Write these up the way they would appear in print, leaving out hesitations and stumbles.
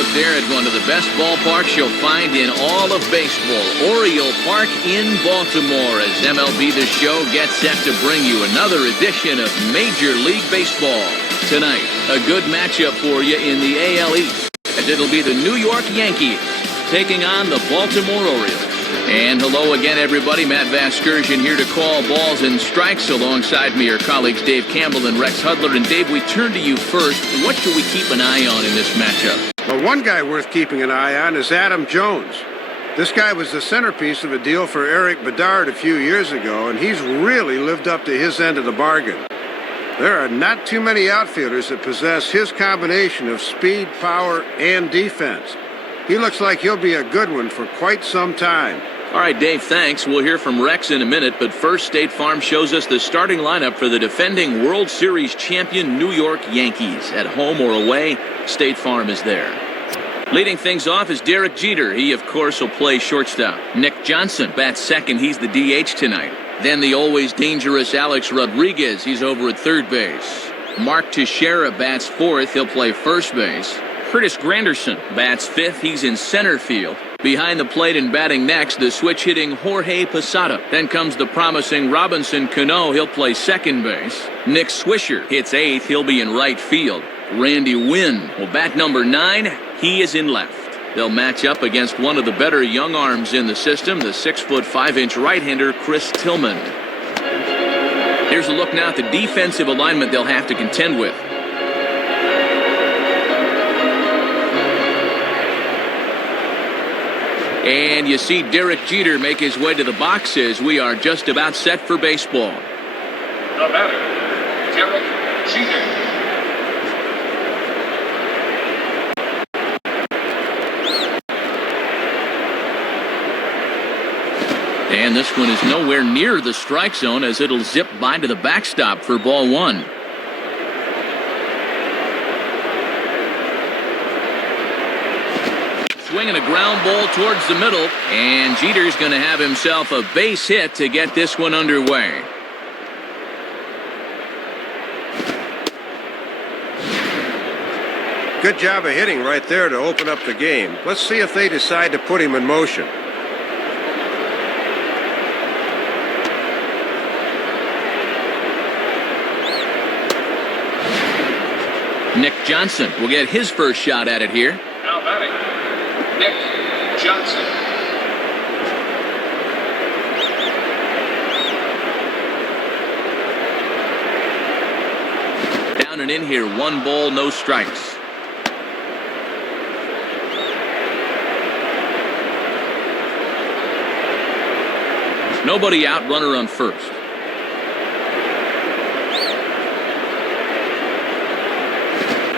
look there at one of the best ballparks you'll find in all of baseball. Oriole Park in Baltimore, as MLB The Show gets set to bring you another edition of Major League Baseball. Tonight, a good matchup for you in the AL East, as it'll be the New York Yankees taking on the Baltimore Orioles. And hello again, everybody. Matt Vasgersian here to call balls and strikes. Alongside me are colleagues Dave Campbell and Rex Hudler. And Dave, we turn to you first. What should we keep an eye on in this matchup? Well, one guy worth keeping an eye on is Adam Jones. This guy was the centerpiece of a deal for Eric Bedard a few years ago, and he's really lived up to his end of the bargain. There are not too many outfielders that possess his combination of speed, power, and defense. He looks like he'll be a good one for quite some time. All right, Dave, thanks. We'll hear from Rex in a minute, but first, State Farm shows us the starting lineup for the defending World Series champion New York Yankees. At home or away, State Farm is there. Leading things off is Derek Jeter. He, of course, will play shortstop. Nick Johnson bats second. He's the DH tonight. Then the always dangerous Alex Rodriguez. He's over at third base. Mark Teixeira bats fourth. He'll play first base. Curtis Granderson bats fifth. He's in center field. Behind the plate and batting next, the switch-hitting Jorge Posada. Then comes the promising Robinson Cano. He'll play second base. Nick Swisher hits eighth. He'll be in right field. Randy Wynn will bat number 9. He is in left. They'll match up against one of the better young arms in the system, the 6-foot 5-inch right-hander Chris Tillman. Here's a look now at the defensive alignment they'll have to contend with. And you see Derek Jeter make his way to the box as we are just about set for baseball. The batter, Derek Jeter. And this one is nowhere near the strike zone as it'll zip by to the backstop for ball one. Swinging a ground ball towards the middle, and Jeter's going to have himself a base hit to get this one underway. Good job of hitting right there to open up the game. Let's see if they decide to put him in motion. Nick Johnson will get his first shot at it here. Now batting, Nick Johnson. Down and in here, 1 ball, no strikes. Nobody out, runner on first.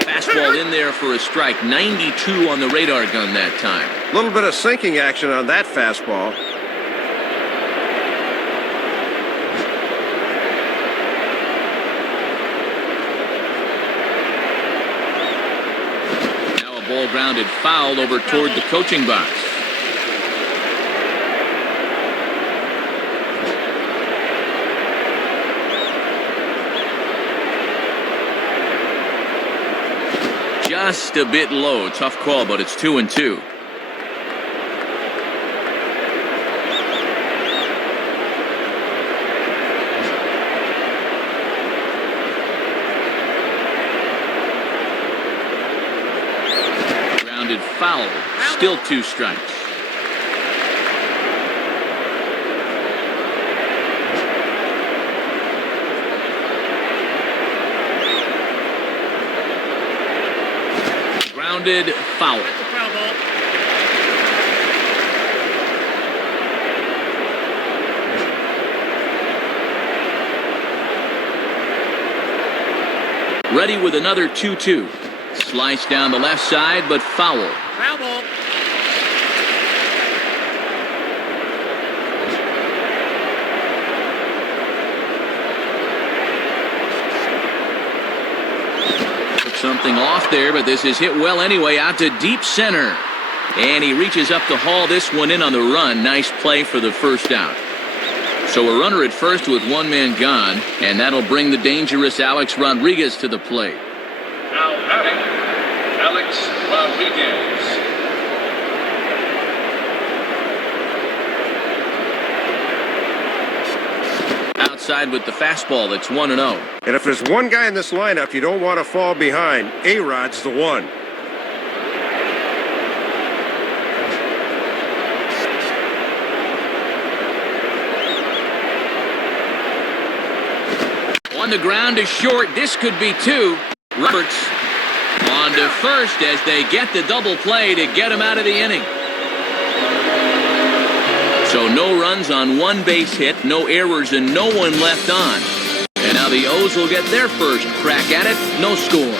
Fastball in there for a strike. 92 on the radar gun that time. A little bit of sinking action on that fastball. Now a ball grounded foul over toward the coaching box. Just a bit low. Tough call, but it's 2-2. Grounded foul. Still 2 strikes. Grounded foul. Ready with another 2-2. Slice down the left side, but foul. Foul ball. Something off there, but this is hit well anyway, out to deep center. And he reaches up to haul this one in on the run. Nice play for the first out. So a runner at first with 1 man gone, and that'll bring the dangerous Alex Rodriguez to the plate. Now batting, Alex Rodriguez. Outside with the fastball, that's 1-0. And if there's one guy in this lineup you don't want to fall behind, A-Rod's the one. On the ground is short. This could be two. Roberts on to first as they get the double play to get him out of the inning. So no runs on one base hit, no errors, and no one left on. And now the O's will get their first crack at it. No score.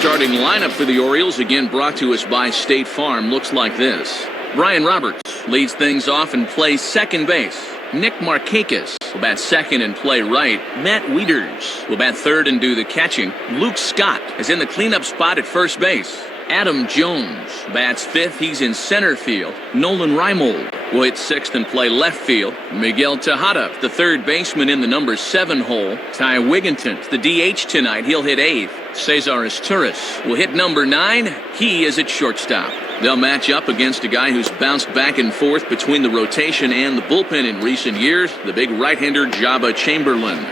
Starting lineup for the Orioles, again brought to us by State Farm, looks like this. Brian Roberts leads things off and plays second base. Nick Markakis will bat second and play right. Matt Wieters will bat third and do the catching. Luke Scott is in the cleanup spot at first base. Adam Jones bats fifth. He's in center field. Nolan Reimold will hit sixth and play left field. Miguel Tejada, the third baseman in the number 7 hole. Ty Wigginton, the DH tonight. He'll hit eighth. Cesar Izturis will hit number 9. He is at shortstop. They'll match up against a guy who's bounced back and forth between the rotation and the bullpen in recent years, the big right-hander Jabba Chamberlain.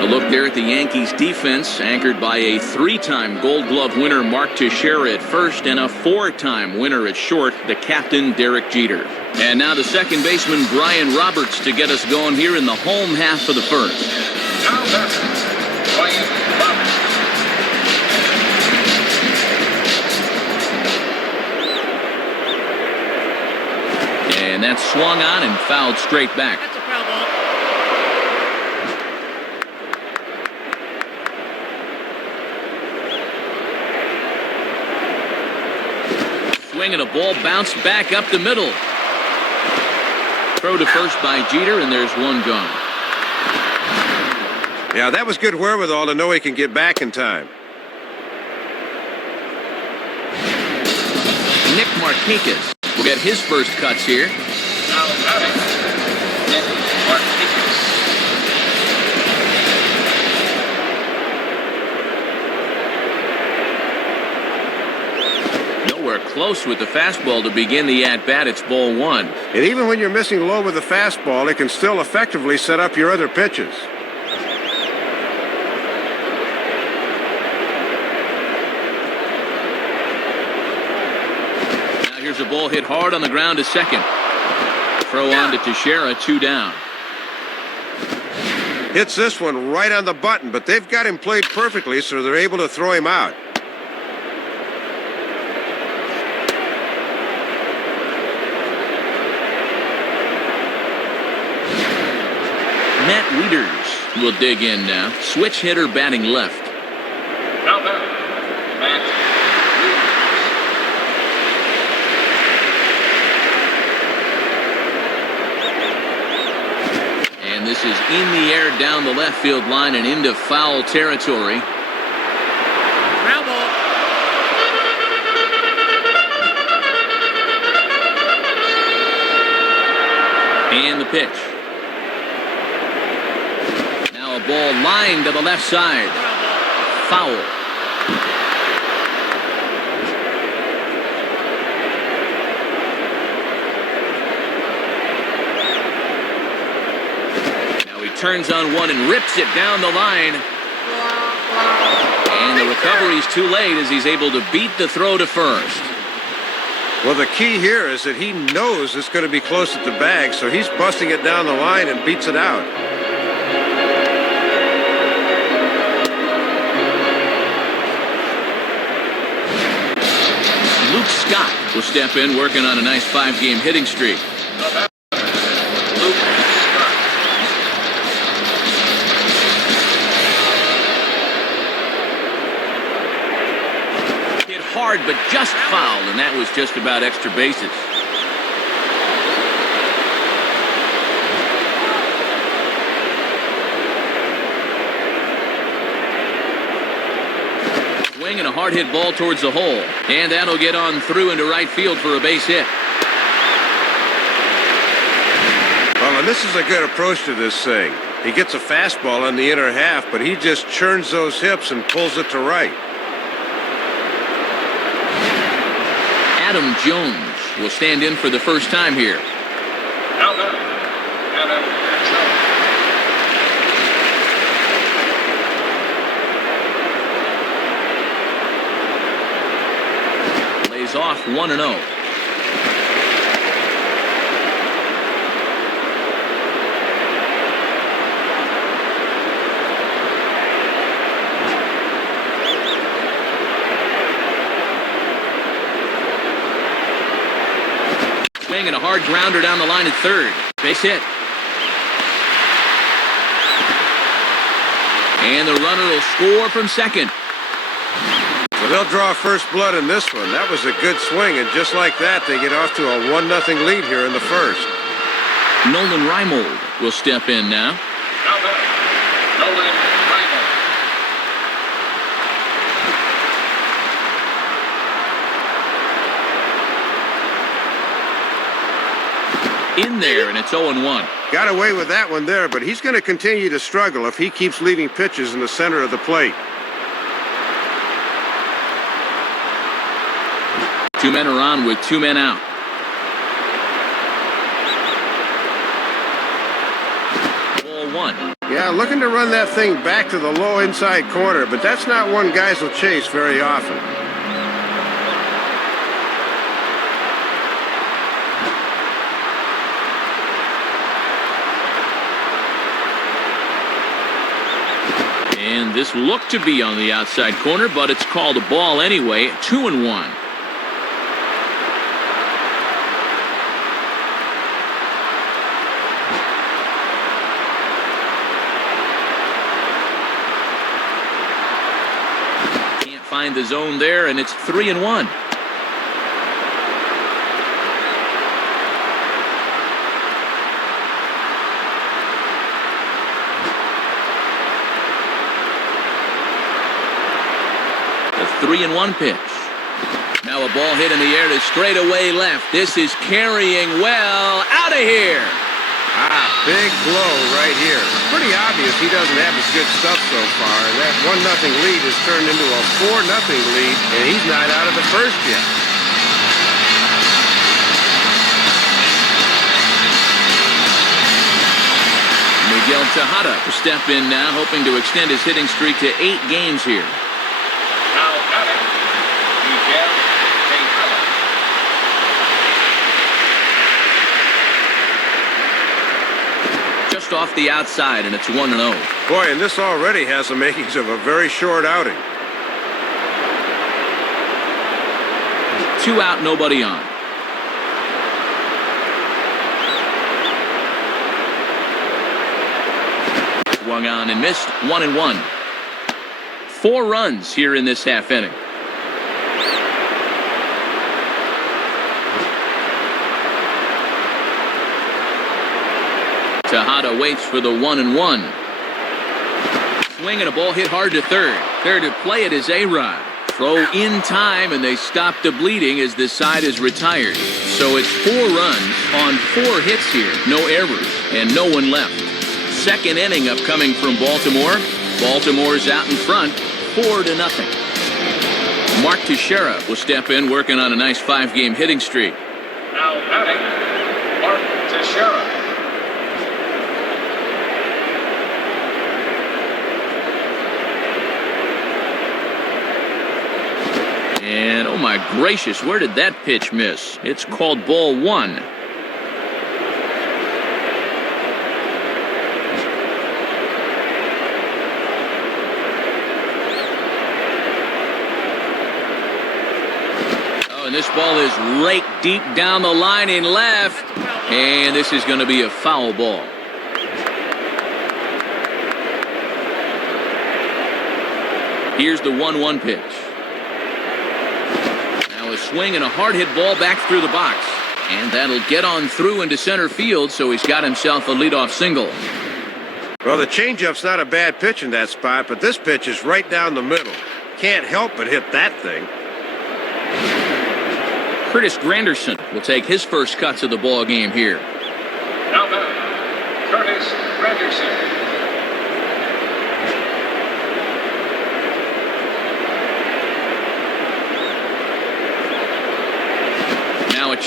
A look there at the Yankees defense, anchored by a 3-time Gold Glove winner Mark Teixeira at first and a 4-time winner at short, the captain Derek Jeter. And now the second baseman Brian Roberts to get us going here in the home half of the first. Now batting, Brian Roberts. And that's swung on and fouled straight back. That's a foul ball. Swing and a ball bounced back up the middle. Throw to first by Jeter, and there's one gone. Yeah, that was good wherewithal to know he can get back in time. Nick Markakis will get his first cuts here. Now batting, Nick Markakis. Nowhere close with the fastball to begin the at-bat. It's ball 1. And even when you're missing low with the fastball, it can still effectively set up your other pitches. Now here's a ball hit hard on the ground to second. Throw on to Teixeira, 2 down. Hits this one right on the button, but they've got him played perfectly, so they're able to throw him out. Matt Wieters will dig in now. Switch hitter batting left. Now batting, Matt Wieters. And this is in the air down the left field line and into foul territory. Foul ball. And the pitch. Now a ball lined to the left side. Foul. Now he turns on one and rips it down the line. And the recovery's too late as he's able to beat the throw to first. Well, the key here is that he knows it's going to be close at the bag, so he's busting it down the line and beats it out. Luke Scott will step in, working on a nice 5-game hitting streak. Luke Scott. Hit hard, but just fouled, and that was just about extra bases. Swing and a hard hit ball towards the hole, and that'll get on through into right field for a base hit. Well, and this is a good approach to this thing. He gets a fastball on the inner half, but he just churns those hips and pulls it to right. Adam Jones will stand in for the first time here. Now batting, Adam Jones. Lays off 1-0. And a hard grounder down the line at third. Base hit. And the runner will score from second. So they'll draw first blood in this one. That was a good swing, and just like that, they get off to a 1-0 lead here in the first. Nolan Reimold will step in now. Now batting, Nolan Reimold. In there, and it's 0-1. Got away with that one there, but he's going to continue to struggle if he keeps leaving pitches in the center of the plate. 2 men are on with 2 men out. Ball 1. Yeah, looking to run that thing back to the low inside corner, but that's not one guys will chase very often. And this looked to be on the outside corner, but it's called a ball anyway. 2-1. Can't find the zone there, and it's 3-1. The 3-1 pitch. Now a ball hit in the air to straightaway left. This is carrying well. Out of here. Big blow right here. Pretty obvious he doesn't have his good stuff so far. That 1-0 lead has turned into a 4-0 lead, and he's not out of the first yet. Miguel Tejada will step in now, hoping to extend his hitting streak to 8 games here. Now batting, Miguel Tejada. Just off the outside, and it's 1-0. Boy, and this already has the makings of a very short outing. 2 out, nobody on. Swung on and missed. 1-1. 4 runs here in this half inning. Tejada waits for the 1-1. Swing and a ball hit hard to third. There to play it is A-Rod. Throw in time, and they stop the bleeding as this side is retired. So it's 4 runs on 4 hits here. No errors and no one left. Second inning upcoming from Baltimore. Baltimore's out in front, 4-0. Mark Teixeira will step in, working on a nice 5-game hitting streak. Now batting, Mark Teixeira. And oh my gracious, where did that pitch miss? It's called ball 1. Oh, and this ball is raked deep down the line in left. And this is going to be a foul ball. Here's the 1-1 pitch. A swing and a hard hit ball back through the box, and that'll get on through into center field, so he's got himself a leadoff single. Well, the changeup's not a bad pitch in that spot, but this pitch is right down the middle. Can't help but hit that thing. Curtis Granderson will take his first cuts of the ball game here. Now batting, Curtis Granderson.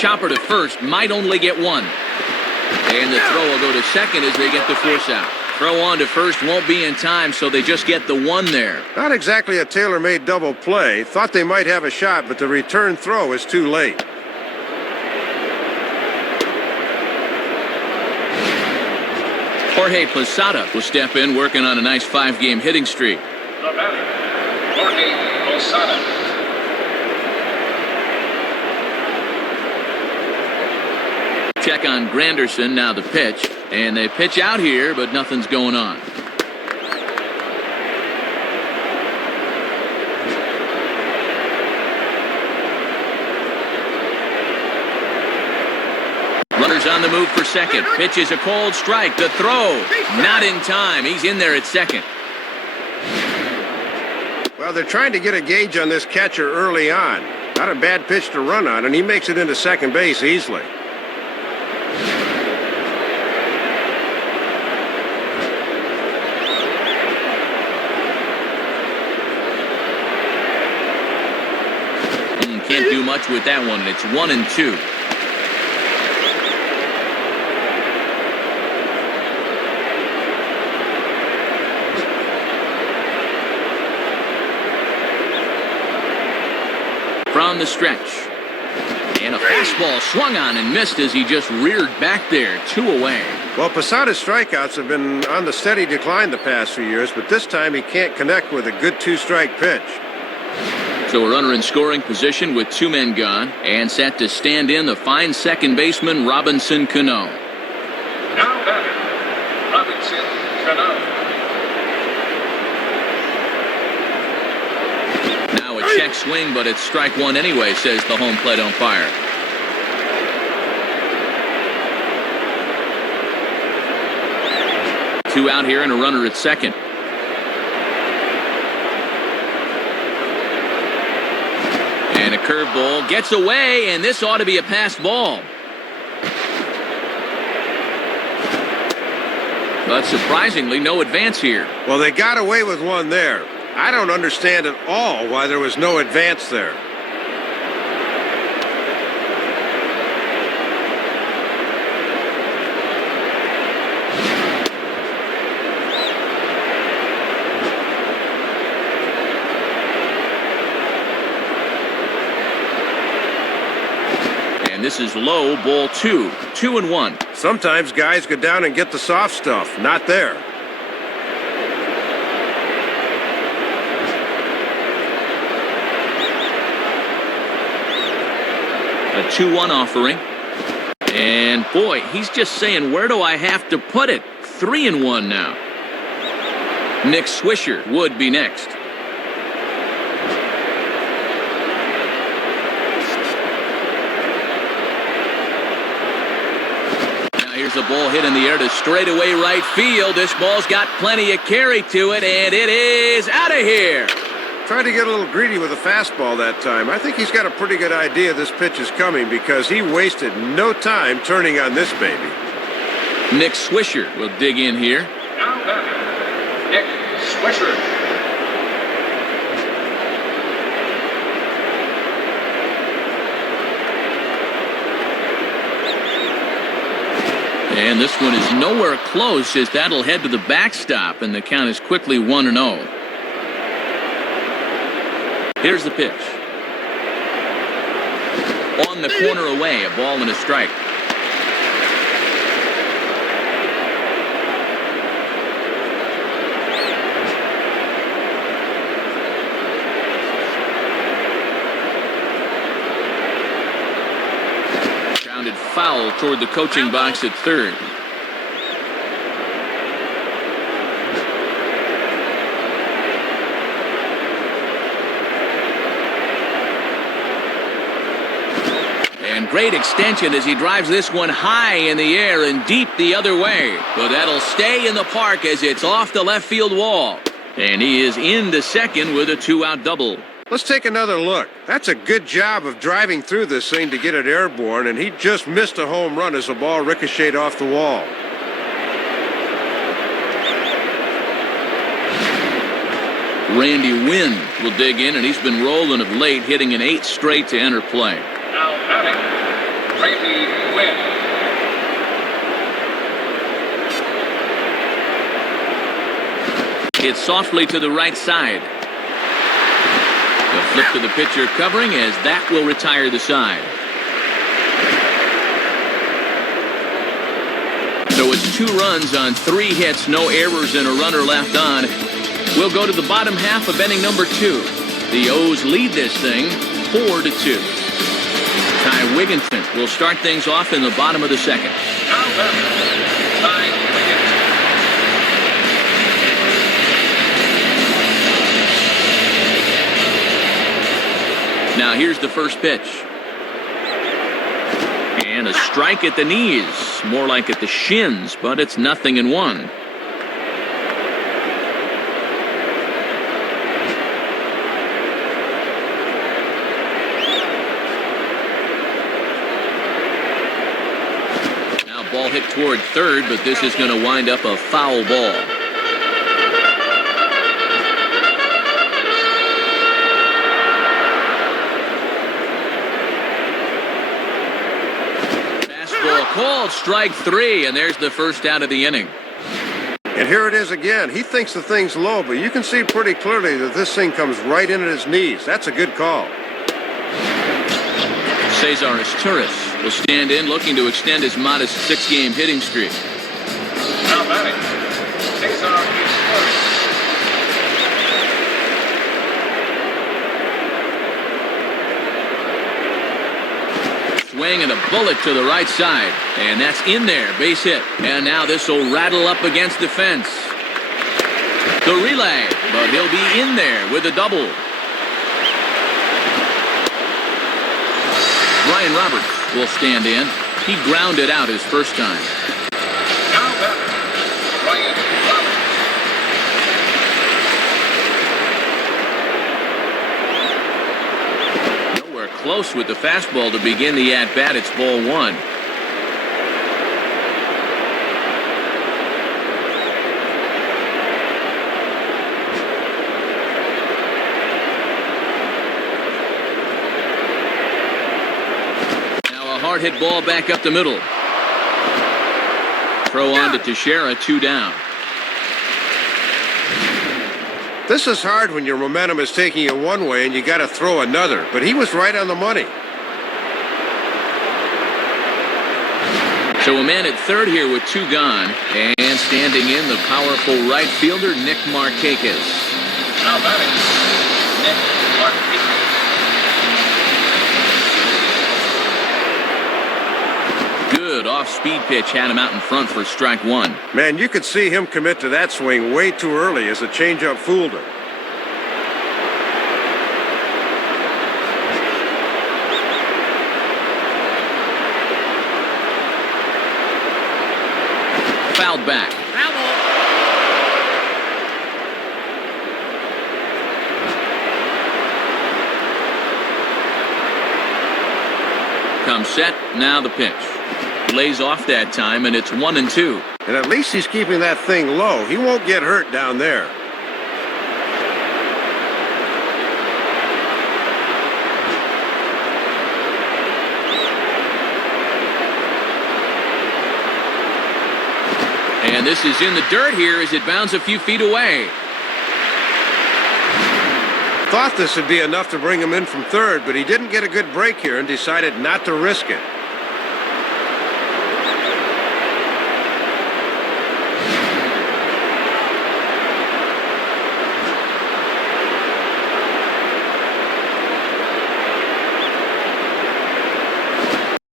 chopper to first might only get one. And the throw will go to second as they get the force out. Throw on to first won't be in time, so they just get the one there. Not exactly a tailor-made double play. Thought they might have a shot, but the return throw is too late. Jorge Posada will step in, working on a nice 5-game hitting streak. The batter, Jorge Posada. Check on Granderson, now the pitch. And they pitch out here, but nothing's going on. Runners on the move for second. Pitch is a cold strike. The throw, not in time. He's in there at second. Well, they're trying to get a gauge on this catcher early on. Not a bad pitch to run on, and he makes it into second base easily. Can't do much with that one, and it's 1-2. From the stretch. And a fastball swung on and missed as he just reared back there, 2 away. Well, Posada's strikeouts have been on the steady decline the past few years, but this time he can't connect with a good 2-strike pitch. So a runner in scoring position with 2 men gone, and set to stand in the fine second baseman Robinson Cano. Now batter, Robinson Cano. Now a check swing, but it's strike one anyway, says the home plate umpire. Two out here and a runner at second. And a curveball gets away, and this ought to be a passed ball. But surprisingly, no advance here. Well, they got away with one there. I don't understand at all why there was no advance there. And this is low, ball 2. 2-1. Sometimes guys go down and get the soft stuff. Not there. A 2-1 offering. And boy, he's just saying, where do I have to put it? 3-1 now. Nick Swisher would be next. Here's a ball hit in the air to straightaway right field. This ball's got plenty of carry to it, and it is out of here. Tried to get a little greedy with a fastball that time. I think he's got a pretty good idea this pitch is coming because he wasted no time turning on this baby. Nick Swisher will dig in here. Now batter, Nick Swisher. And this one is nowhere close as that'll head to the backstop, and the count is quickly 1-0. Here's the pitch. On the corner away, a ball and a strike. Grounded foul toward the coaching box at third. And great extension as he drives this one high in the air and deep the other way. But that'll stay in the park as it's off the left field wall. And he is into second with a 2-out double. Let's take another look. That's a good job of driving through this thing to get it airborne, and he just missed a home run as the ball ricocheted off the wall. Randy Wynn will dig in, and he's been rolling of late, hitting an 8 straight to enter play. Now batting, Randy Quinn. It's softly to the right side. The flip to the pitcher covering as that will retire the side. So it's 2 runs on 3 hits, no errors, and a runner left on. We'll go to the bottom half of inning number 2. The O's lead this thing 4-2. Ty Wigginton will start things off in the bottom of the second. Now batter, Ty Wigginton. Now here's the first pitch. And a strike at the knees, more like at the shins, but it's 0-1. Now ball hit toward third, but this is going to wind up a foul ball. Called strike 3, and there's the first out of the inning. And here it is again. He thinks the thing's low, but you can see pretty clearly that this thing comes right in at his knees. That's a good call. Cesar Turris will stand in, looking to extend his modest 6-game hitting streak. Now batting, Cesar Turris. Swing and a bullet to the right side, and that's in there, base hit. And now this will rattle up against the fence. The relay, but he'll be in there with a double. Ryan Roberts will stand in. He grounded out his first time. Now batter, Ryan Roberts. Close with the fastball to begin the at-bat. It's ball 1. Now a hard hit ball back up the middle. Throw on to Teixeira, 2 down. This is hard when your momentum is taking you one way and you got to throw another, but he was right on the money. So a man at third here with 2 gone, and standing in the powerful right fielder Nick Markakis. Now batting, Nick Markakis. Good off-speed pitch had him out in front for strike 1. Man, you could see him commit to that swing way too early as the changeup fooled him. Fouled back. Foul ball. Comes set, now the pitch. Lays off that time, and it's 1-2. And at least he's keeping that thing low. He won't get hurt down there. And this is in the dirt here as it bounds a few feet away. Thought this would be enough to bring him in from third, but he didn't get a good break here and decided not to risk it.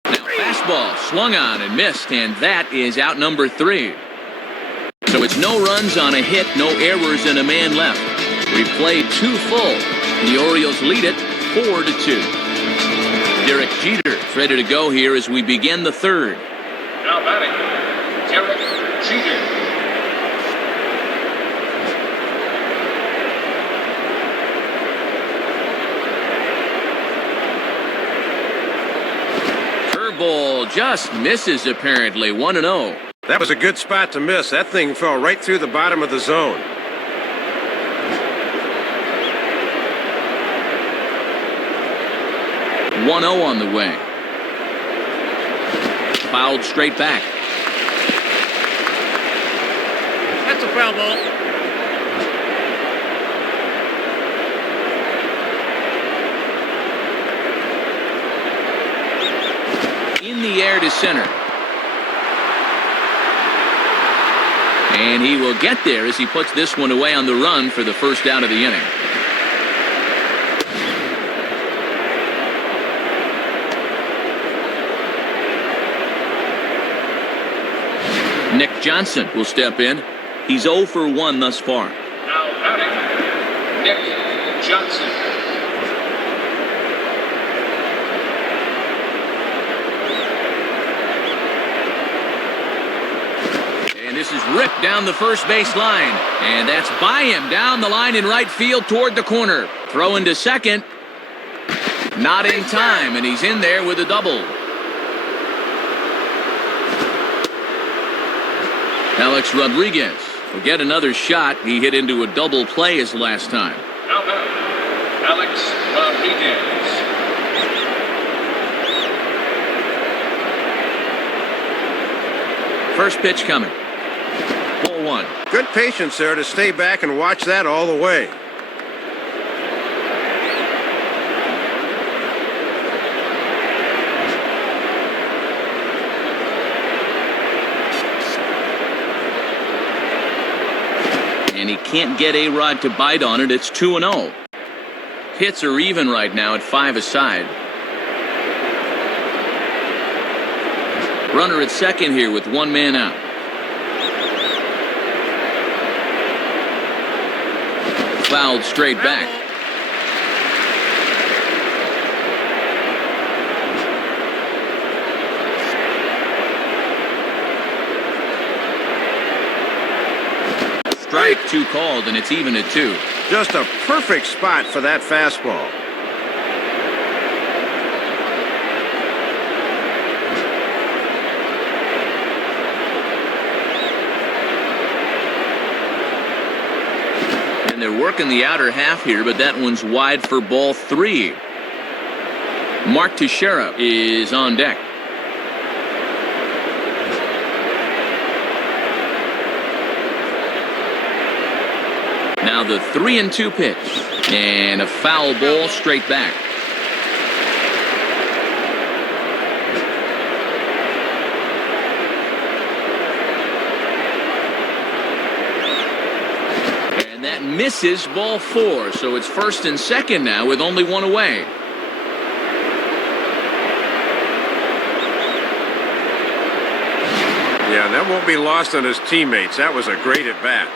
Fastball swung on and missed, and that is out number 3. So it's no runs on a hit, no errors, and a man left. We've played 2 full. The Orioles lead it 4-2. Derek Jeter ready to go here as we begin the third. Now batting, Derek Jeter. Curveball just misses apparently. 1-0. That was a good spot to miss. That thing fell right through the bottom of the zone. On the way. fouled straight back. That's a foul ball. In the air to center. And he will get there as he puts this one away on the run for the first out of the inning. Nick Johnson will step in. He's 0 for 1 thus far. Now batting, Nick Johnson. And this is ripped down the first base line. And that's by him down the line in right field toward the corner. Throw into second. Not in time, and he's in there with a double. Alex Rodriguez will get another shot. He hit into a double play his last time. Now batting, Alex Rodriguez. First pitch coming. Ball 1. Good patience there to stay back and watch that all the way. And he can't get A-Rod to bite on it. It's 2-0. Hits are even right now at 5 aside. Runner at second here with 1 man out. Fouled straight back. Strike 2 called, and it's even at 2. Just a perfect spot for that fastball. And they're working the outer half here, but that one's wide for ball 3. Mark Teixeira is on deck. Now the 3-2 pitch. And a foul ball straight back. And that misses ball 4. So it's first and second now with only 1 away. Yeah, that won't be lost on his teammates. That was a great at bat.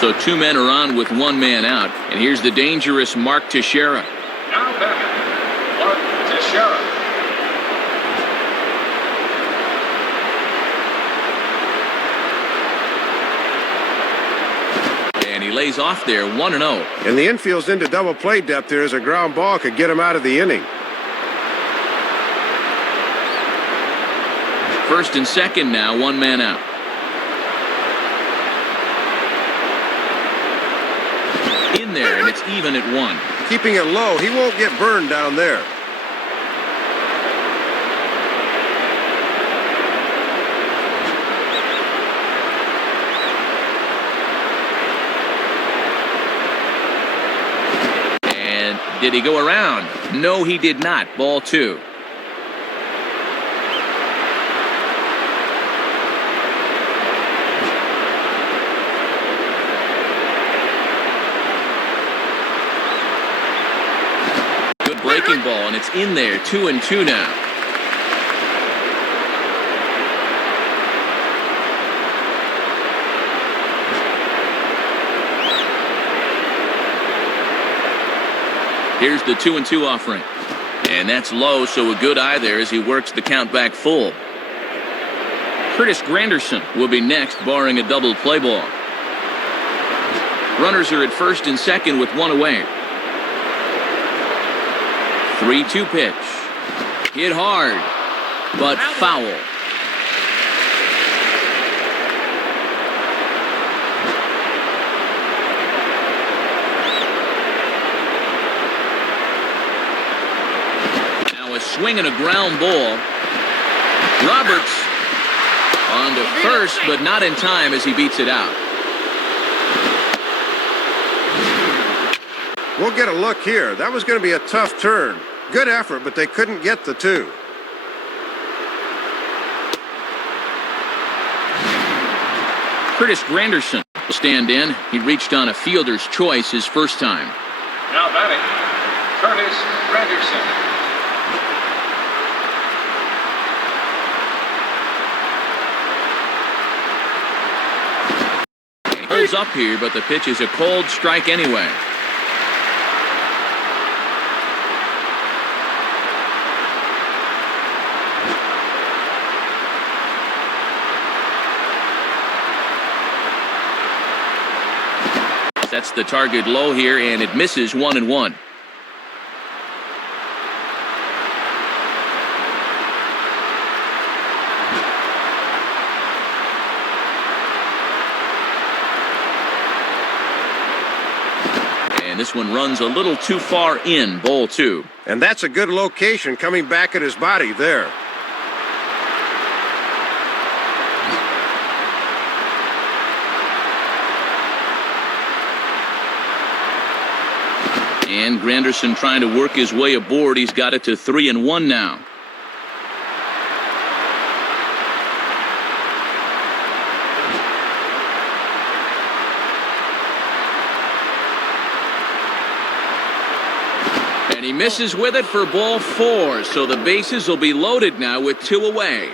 So 2 men are on with 1 man out. And here's the dangerous Mark Teixeira. Now batting, Mark Teixeira. And he lays off there 1-0. And the infield's into double play depth there as a ground ball could get him out of the inning. First and second now, 1 man out. In there, and it's even at 1. Keeping it low, he won't get burned down there. And did he go around? No, he did not. Ball 2. Breaking ball, and it's in there. 2-2 now. Here's the 2-2 offering. And that's low, so a good eye there as he works the count back full. Curtis Granderson will be next, barring a double play ball. Runners are at first and second with 1 away. 3-2 pitch. Hit hard, but foul. swing and a ground ball. Roberts on to first, but not in time as he beats it out. We'll get a look here. That was going to be a tough turn. Good effort, but they couldn't get the two. Curtis Granderson will stand in. He reached on a fielder's choice his first time. Now batting, Curtis Granderson. He holds up here, but the pitch is a cold strike anyway. That's the target low here, and it misses 1-1. And this one runs a little too far in, ball 2. And that's a good location coming back at his body there. And Granderson trying to work his way aboard. He's got it to 3-1 now. And he misses with it for ball 4. So the bases will be loaded now with 2 away.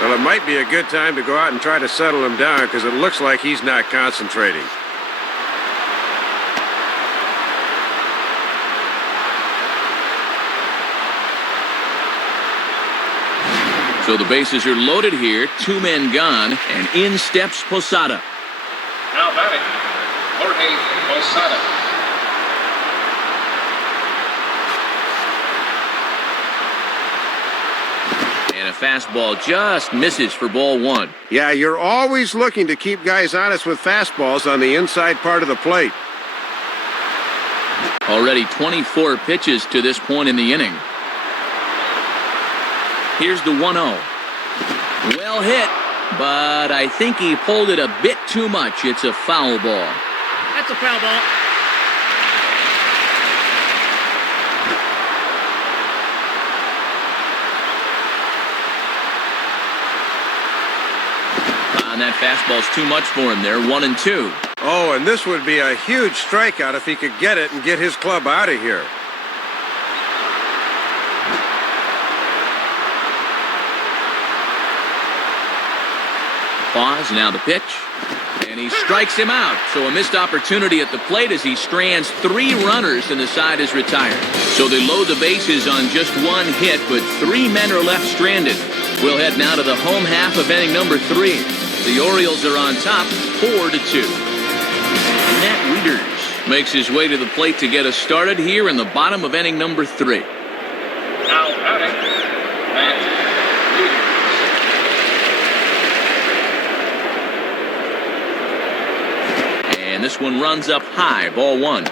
Well, it might be a good time to go out and try to settle him down because it looks like he's not concentrating. So the bases are loaded here, 2 men gone, and in steps Posada. Now batting, Jorge Posada. And a fastball just misses for ball 1. Yeah, you're always looking to keep guys honest with fastballs on the inside part of the plate. Already 24 pitches to this point in the inning. Here's the 1-0. Well hit, but I think he pulled it a bit too much. It's a foul ball. That's a foul ball. And that fastball's too much for him there, 1-2. Oh, and this would be a huge strikeout if he could get it and get his club out of here. Pause, now the pitch. And he strikes him out. So a missed opportunity at the plate as he strands 3 runners and the side is retired. So they load the bases on just 1 hit, but 3 men are left stranded. We'll head now to the home half of inning number 3. The Orioles are on top, 4-2. Matt Wieters makes his way to the plate to get us started here in the bottom of inning number 3. Now batting, Matt Wieters. And this one runs up high, ball 1.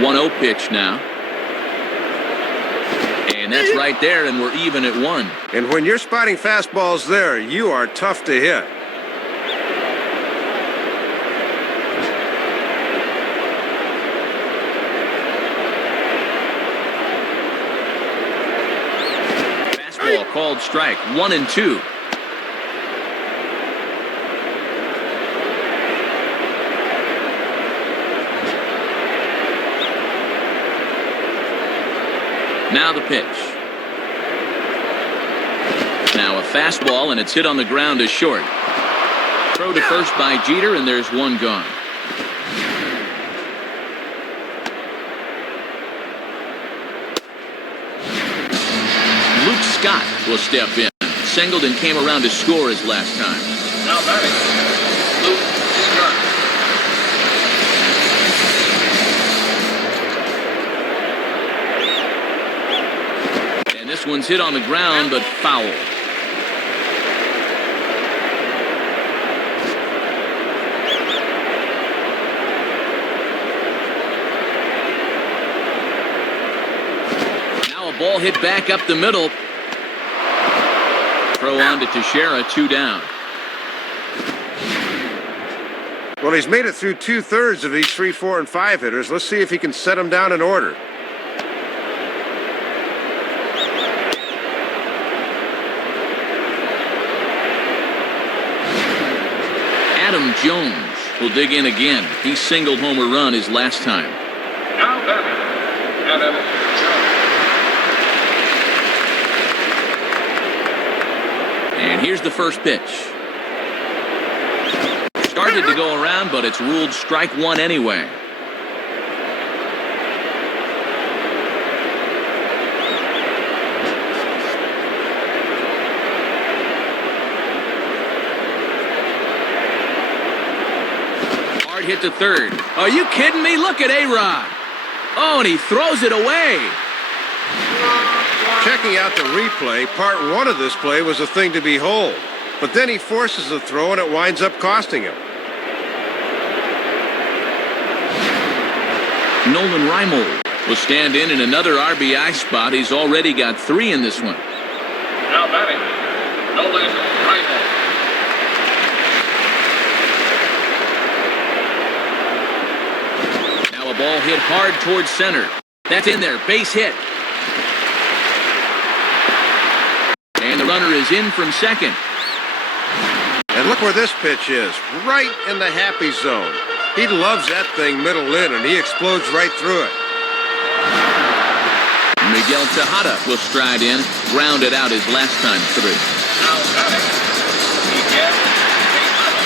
One-0 pitch now. And that's right there, and we're even at 1. And when you're spotting fastballs there, you are tough to hit. Fastball called strike, 1-2. Now the pitch. Now a fastball, and it's hit on the ground to short. Throw to first by Jeter, and there's 1 gone. Luke Scott will step in. Singleton came around to score his last time. Now batting, Luke Scott. This This one's hit on the ground, but foul. Now a ball hit back up the middle. Throw on to Teixeira, 2 down. Well, he's made it through 2/3 of these 3, 4, and 5 hitters. Let's see if he can set them down in order. Adam Jones will dig in again. He singled home a run his last time. Now batting, Adam Jones. And here's the first pitch. Started to go around, but it's ruled strike 1 anyway. Hard hit to third. Are you kidding me? Look at A-Rod. Oh, and he throws it away. Checking out the replay, part 1 of this play was a thing to behold. But then he forces the throw, and it winds up costing him. Nolan Reimold will stand in another RBI spot. He's already got 3 in this one. Now batting, Nolan Reimold. Now a ball hit hard towards center. That's in there. Base hit. And the runner is in from second. And look where this pitch is, right in the happy zone. He loves that thing middle in, and he explodes right through it. Miguel Tejada will stride in, grounded out his last time through. Now batting, Miguel Tejada.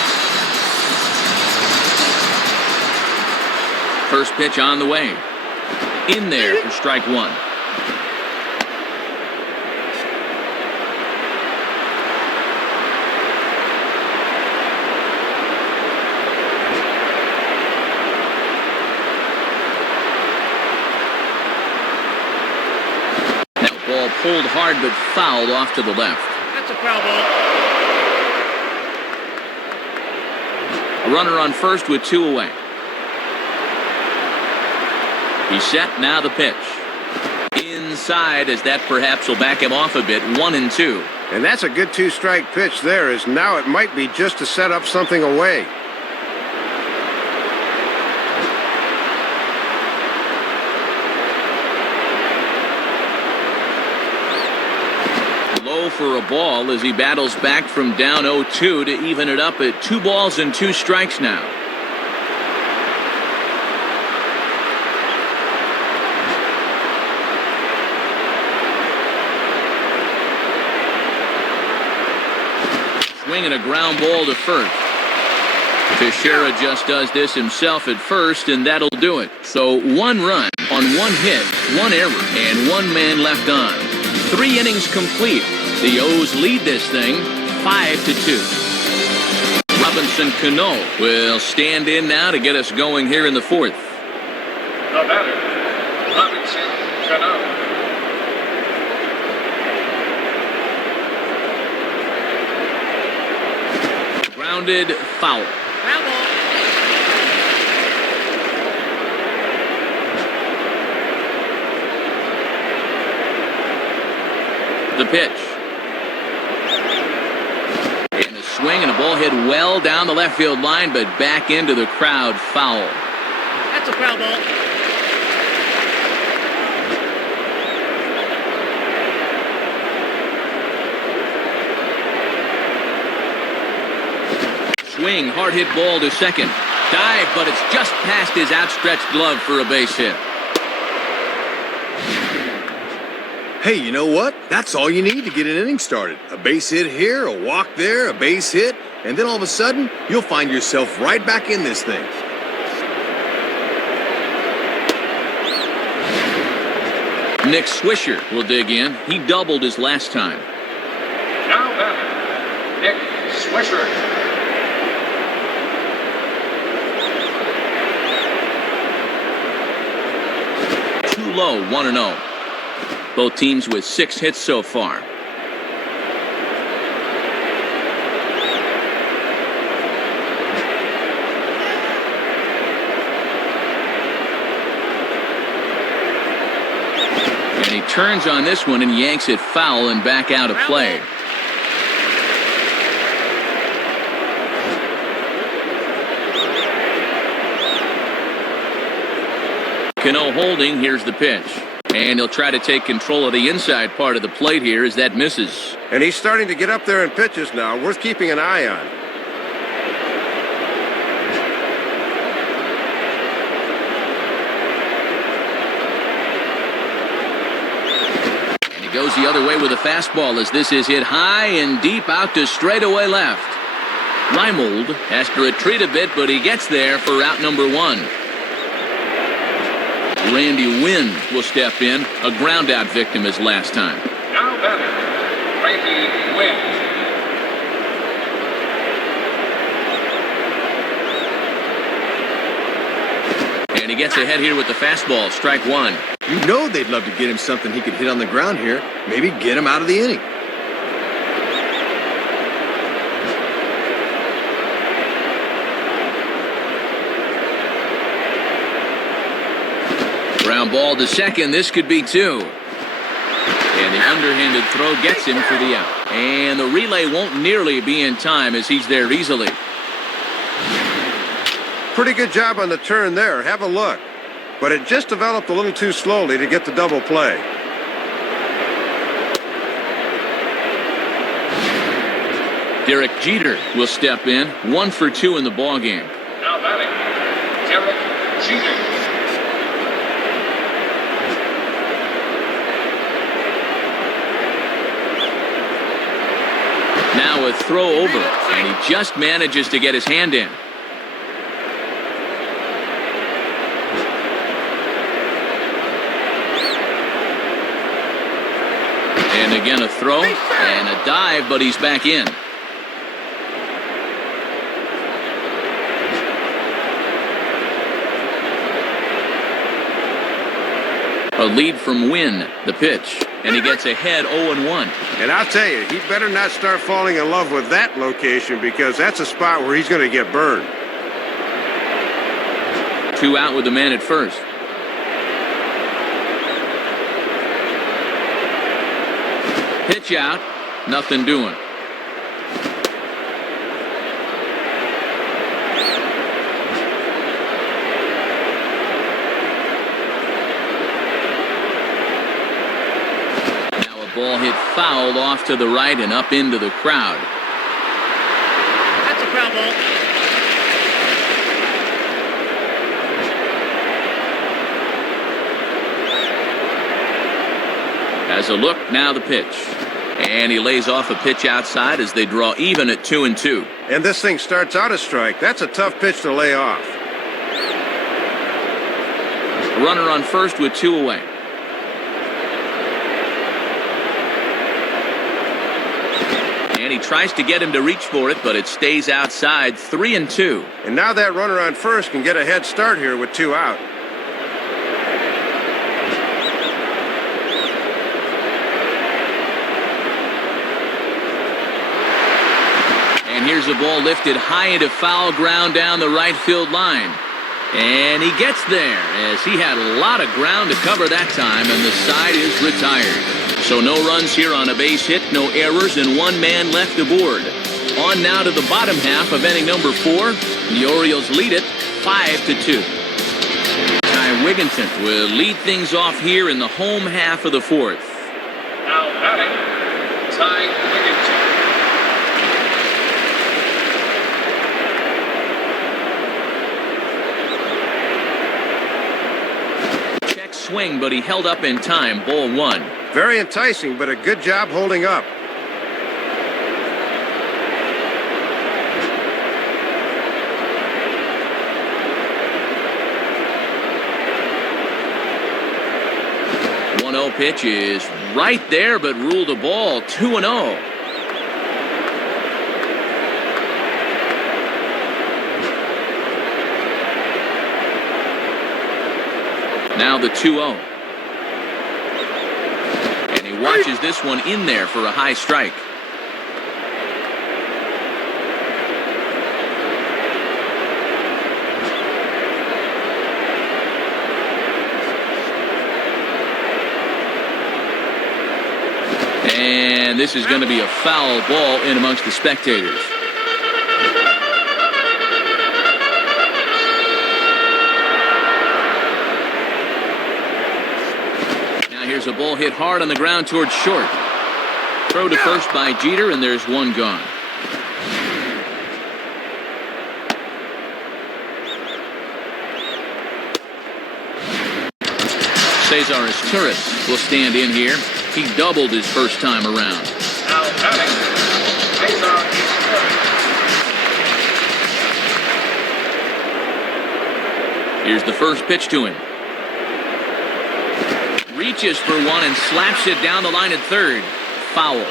First pitch on the way. In there for strike 1. Ball pulled hard but fouled off to the left. That's a foul ball. A runner on first with 2 away. He's set, now the pitch. Inside, as that perhaps will back him off a bit, 1-2. And that's a good 2-strike pitch there, as now it might be just to set up something away. Low for a ball as he battles back from down 0-2 to even it up at 2 balls and 2 strikes now. Swinging a ground ball to first. Teixeira just does this himself at first, and that'll do it. So 1 run on 1 hit, 1 error, and 1 man left on. 3 innings complete. The O's lead this thing 5-2. Robinson Cano will stand in now to get us going here in the 4th. The batter, Robinson Cano. Grounded, foul. Foul ball. The pitch. And a swing and a ball hit well down the left field line, but back into the crowd, foul. That's a foul ball. Swing, hard hit ball to second. Dive, but it's just past his outstretched glove for a base hit. Hey, you know what? That's all you need to get an inning started. A base hit here, a walk there, a base hit, and then all of a sudden, you'll find yourself right back in this thing. Nick Swisher will dig in. He doubled his last time. Now batter, Nick Swisher. Too low, 1-0. Both teams with 6 hits so far. And he turns on this one and yanks it foul and back out of play. Cano holding. Here's the pitch. And he'll try to take control of the inside part of the plate here as that misses. And he's starting to get up there in pitches now, worth keeping an eye on. And he goes the other way with a fastball as this is hit high and deep out to straightaway left. Reimold has to retreat a bit, but he gets there for out number 1. Randy Wynn will step in, a ground-out victim as last time. Now batting, Randy Wynn. And he gets ahead here with the fastball, strike 1. You know they'd love to get him something he could hit on the ground here. Maybe get him out of the inning. Ground ball to second. This could be 2. And the underhanded throw gets him for the out. And the relay won't nearly be in time as he's there easily. Pretty good job on the turn there. Have a look. But it just developed a little too slowly to get the double play. Derek Jeter will step in, 1 for 2 in the ballgame. Now batting, Derek Jeter. Now a throw over, and he just manages to get his hand in. And again a throw and a dive, but he's back in. A lead from Wynn, the pitch, and he gets ahead 0-1. And I'll tell you, he better not start falling in love with that location because that's a spot where he's going to get burned. 2 out with the man at first. Pitch out, nothing doing. Ball hit foul off to the right and up into the crowd. That's a foul ball. Has a look, now the pitch. And he lays off a pitch outside as they draw even at 2-2. And this thing starts out a strike. That's a tough pitch to lay off. A runner on first with 2 away. And he tries to get him to reach for it, but it stays outside, 3-2. And now that runner on first can get a head start here with 2 out. And here's a ball lifted high into foul ground down the right field line. And he gets there as he had a lot of ground to cover that time, and the side is retired. So no runs here on a base hit, no errors, and 1 man left aboard. On now to the bottom half of inning number 4. The Orioles lead it 5-2. Ty Wigginton will lead things off here in the home half of the 4th. Now batting, Ty Wigginton. Check swing, but he held up in time. Ball 1. Very enticing, but a good job holding up. Pitch is right there, but ruled a ball. 2-0. Now the 2-0. watches this one in there for a high strike. And this is going to be a foul ball in amongst the spectators. Now here's a ball hit hard on the ground towards short. Throw to first by Jeter, and there's one gone. Cesar Izturis will stand in here. He doubled his first time around. Now batting, Cesar Izturis. Here's the first pitch to him. Reaches for one and slaps it down the line at third. Foul.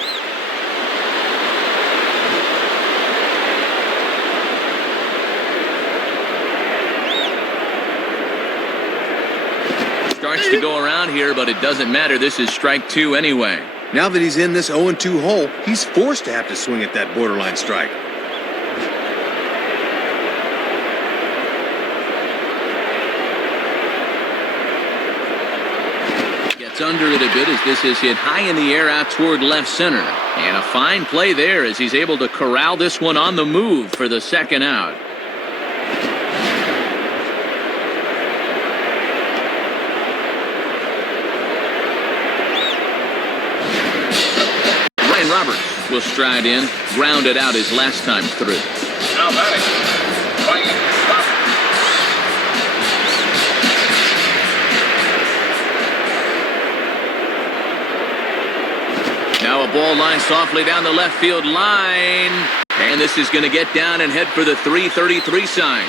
Starts to go around here, but it doesn't matter. This is strike two anyway. Now that he's in this 0-2 hole, he's forced to have to swing at that borderline strike. Gets under it a bit as this is hit high in the air out toward left center. And a fine play there as he's able to corral this one on the move for the second out. Roberts will stride in, grounded out his last time through. Now batting, Ryan Roberts. Now a ball line softly down the left field line. And this is going to get down and head for the 333 sign.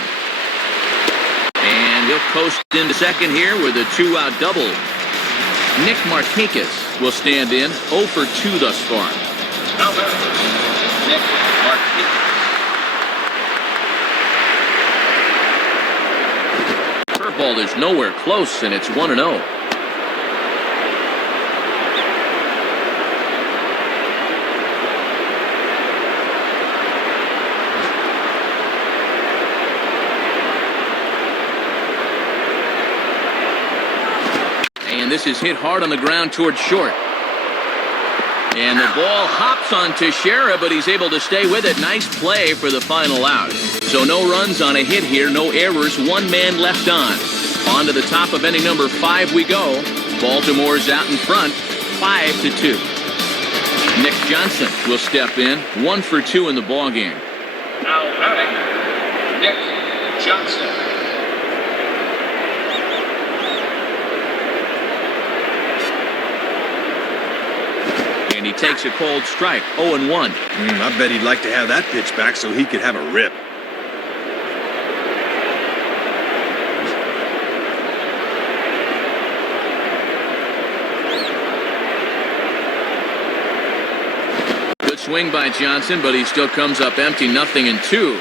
And he'll coast into second here with a two-out double. Nick Markakis will stand in, 0 for 2 thus far. Now batting, Nick Markakis. Curveball is nowhere close, and it's 1-0. And this is hit hard on the ground towards short. And the ball hops on Teixeira, but he's able to stay with it. Nice play for the final out. So no runs on a hit here, no errors, one man left on. On to the top of inning number 5 we go. Baltimore's out in front, 5-2. Nick Johnson will step in, 1 for 2 in the ballgame. Now batting, Nick Johnson. And he takes a cold strike, 0-1. I bet he'd like to have that pitch back so he could have a rip. Good swing by Johnson, but he still comes up empty, 0-2.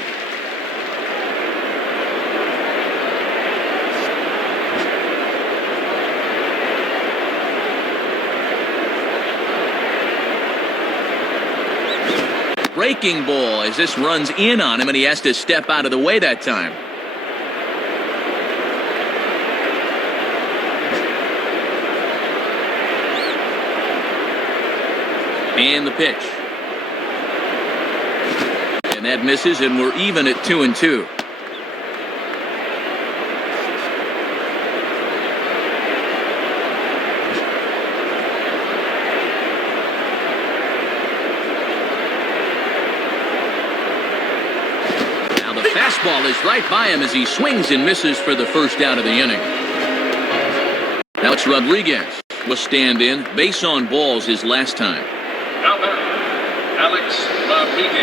Breaking ball as this runs in on him, and he has to step out of the way that time. And the pitch. And that misses, and we're even at 2-2. Fastball is right by him as he swings and misses for the first out of the inning. Now it's Rodriguez will stand in. Base on balls his last time. Now batting, Alex Rodriguez.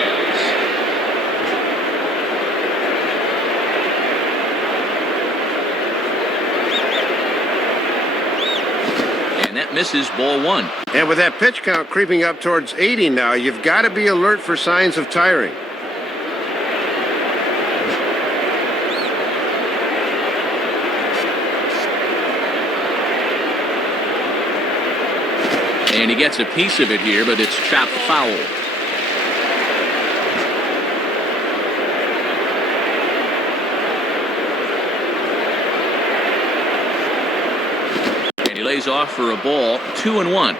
And that misses, ball 1. And with that pitch count creeping up towards 80 now, you've got to be alert for signs of tiring. And he gets a piece of it here, but it's chopped foul. And he lays off for a ball, 2-1.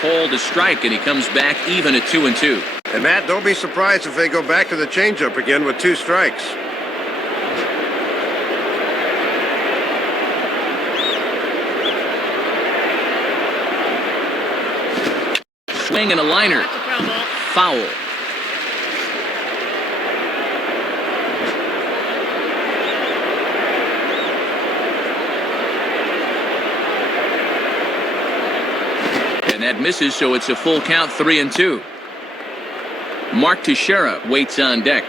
Called a strike, and he comes back even at 2-2. And Matt, don't be surprised if they go back to the changeup again with 2 strikes. Swing and a liner. Foul. And that misses, so it's a full count, 3-2. Mark Teixeira waits on deck.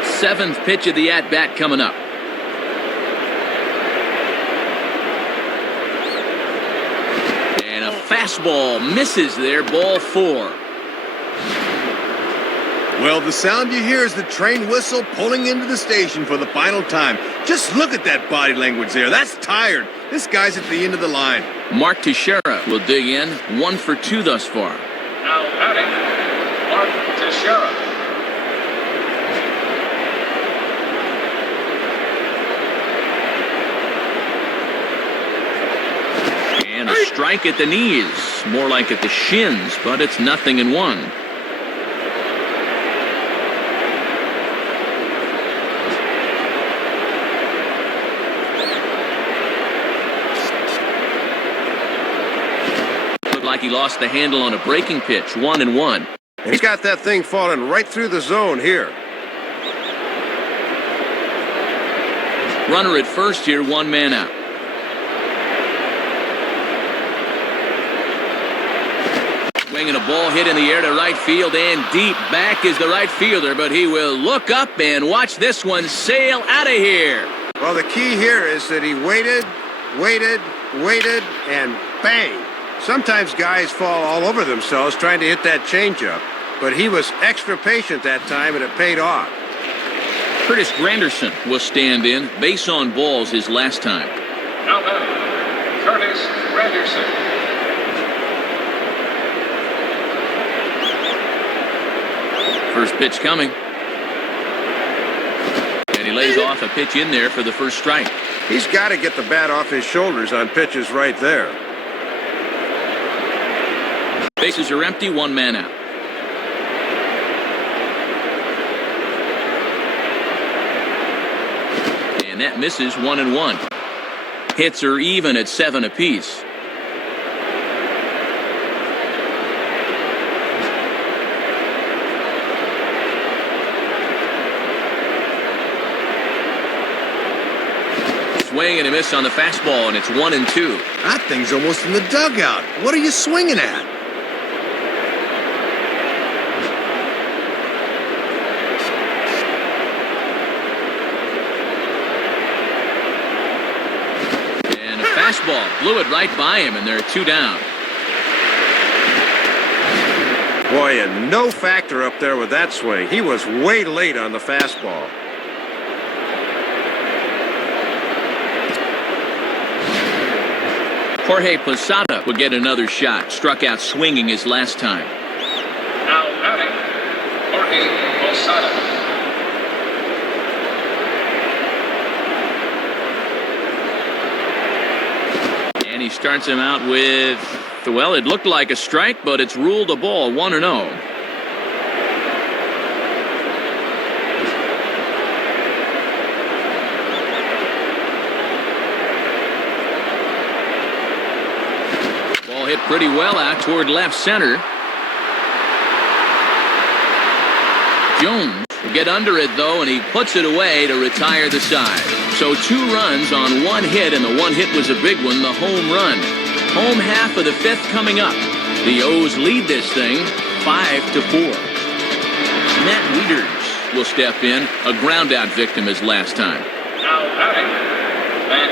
7th pitch of the at-bat coming up. And a fastball misses there, ball 4. Well, the sound you hear is the train whistle pulling into the station for the final time. Just look at that body language there. That's tired. This guy's at the end of the line. Mark Teixeira will dig in, 1 for 2 thus far. Now batting, Mark Teixeira. And a strike at the knees, more like at the shins, but it's 0-1. Like he lost the handle on a breaking pitch, 1-1. He's got that thing falling right through the zone here. Runner at first here, 1 man out. Swinging a ball hit in the air to right field and deep. Back is the right fielder, but he will look up and watch this one sail out of here. Well, the key here is that he waited, and bang. Sometimes guys fall all over themselves trying to hit that changeup, but he was extra patient that time, and it paid off. Curtis Granderson will stand in. Base on balls his last time. Now batting, Curtis Granderson. First pitch coming. And he lays off a pitch in there for the first strike. He's got to get the bat off his shoulders on pitches right there. Bases are empty, 1 man out. And that misses, 1-1. Hits are even at 7 apiece. Swing and a miss on the fastball, and it's 1-2. That thing's almost in the dugout. What are you swinging at? Fastball blew it right by him, and they're 2 down. Boy, and no factor up there with that swing. He was way late on the fastball. Jorge Posada will get another shot. Struck out swinging his last time. Now batting, Jorge Posada. And he starts him out with, well, it looked like a strike, but it's ruled a ball, 1-0. Ball hit pretty well out toward left center. Jones will get under it, though, and he puts it away to retire the side. So 2 runs on 1 hit, and the 1 hit was a big one, the home run. Home half of the 5th coming up. The O's lead this thing 5-4. Matt Wieters will step in, a ground-out victim his last time. Now batting, Matt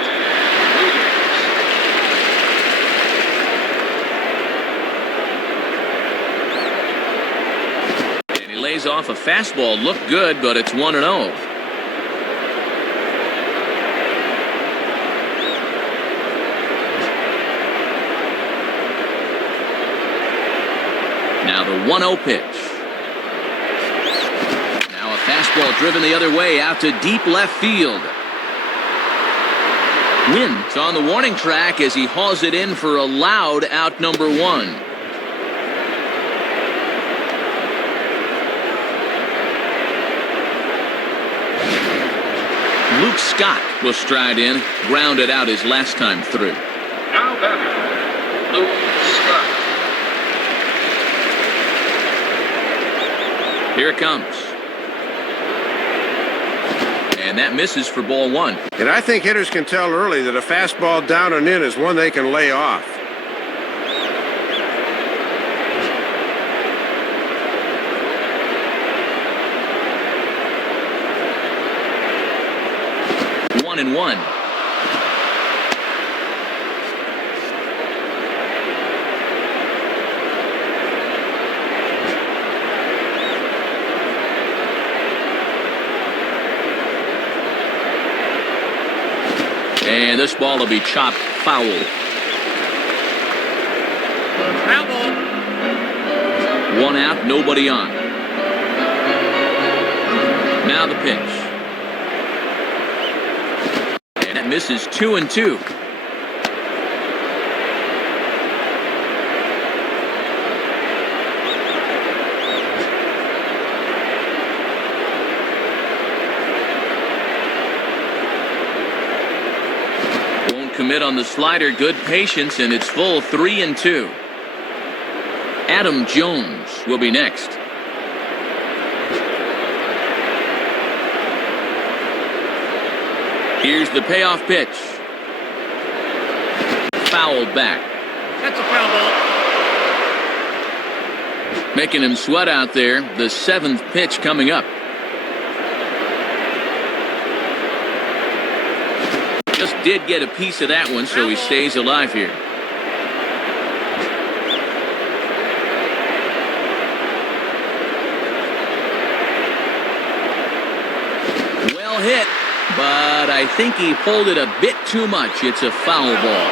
lays off a fastball. Looked good, but it's 1-0. Now the 1-0 pitch. Now a fastball driven the other way out to deep left field. Wynn's on the warning track as he hauls it in for a loud out number 1. Luke Scott will stride in, grounded out his last time through. Now batting, Luke Scott. Here it comes. And that misses for ball 1. And I think hitters can tell early that a fastball down and in is one they can lay off. One and one. And this ball will be chopped foul. Foul ball. 1 out, nobody on. Now the pitch. And that misses 2-2. Commit on the slider, good patience, and it's full 3-2. Adam Jones will be next. Here's the payoff pitch. Fouled back. That's a foul ball. Making him sweat out there. The 7th pitch coming up. Just did get a piece of that one, so he stays alive here. Well hit, but I think he pulled it a bit too much. It's a foul ball.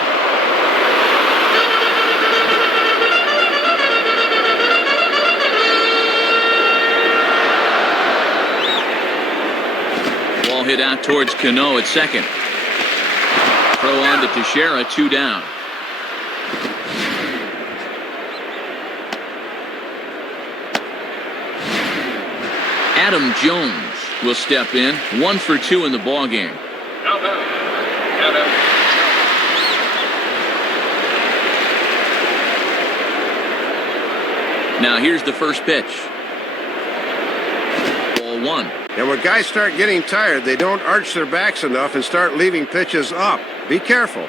Ball hit out towards Cano at second. Throw on to Teixeira, 2 down. Adam Jones will step in, 1 for 2 in the ballgame. Now batting, Adam Jones. Now here's the first pitch. Ball 1. And when guys start getting tired, they don't arch their backs enough and start leaving pitches up. Be careful.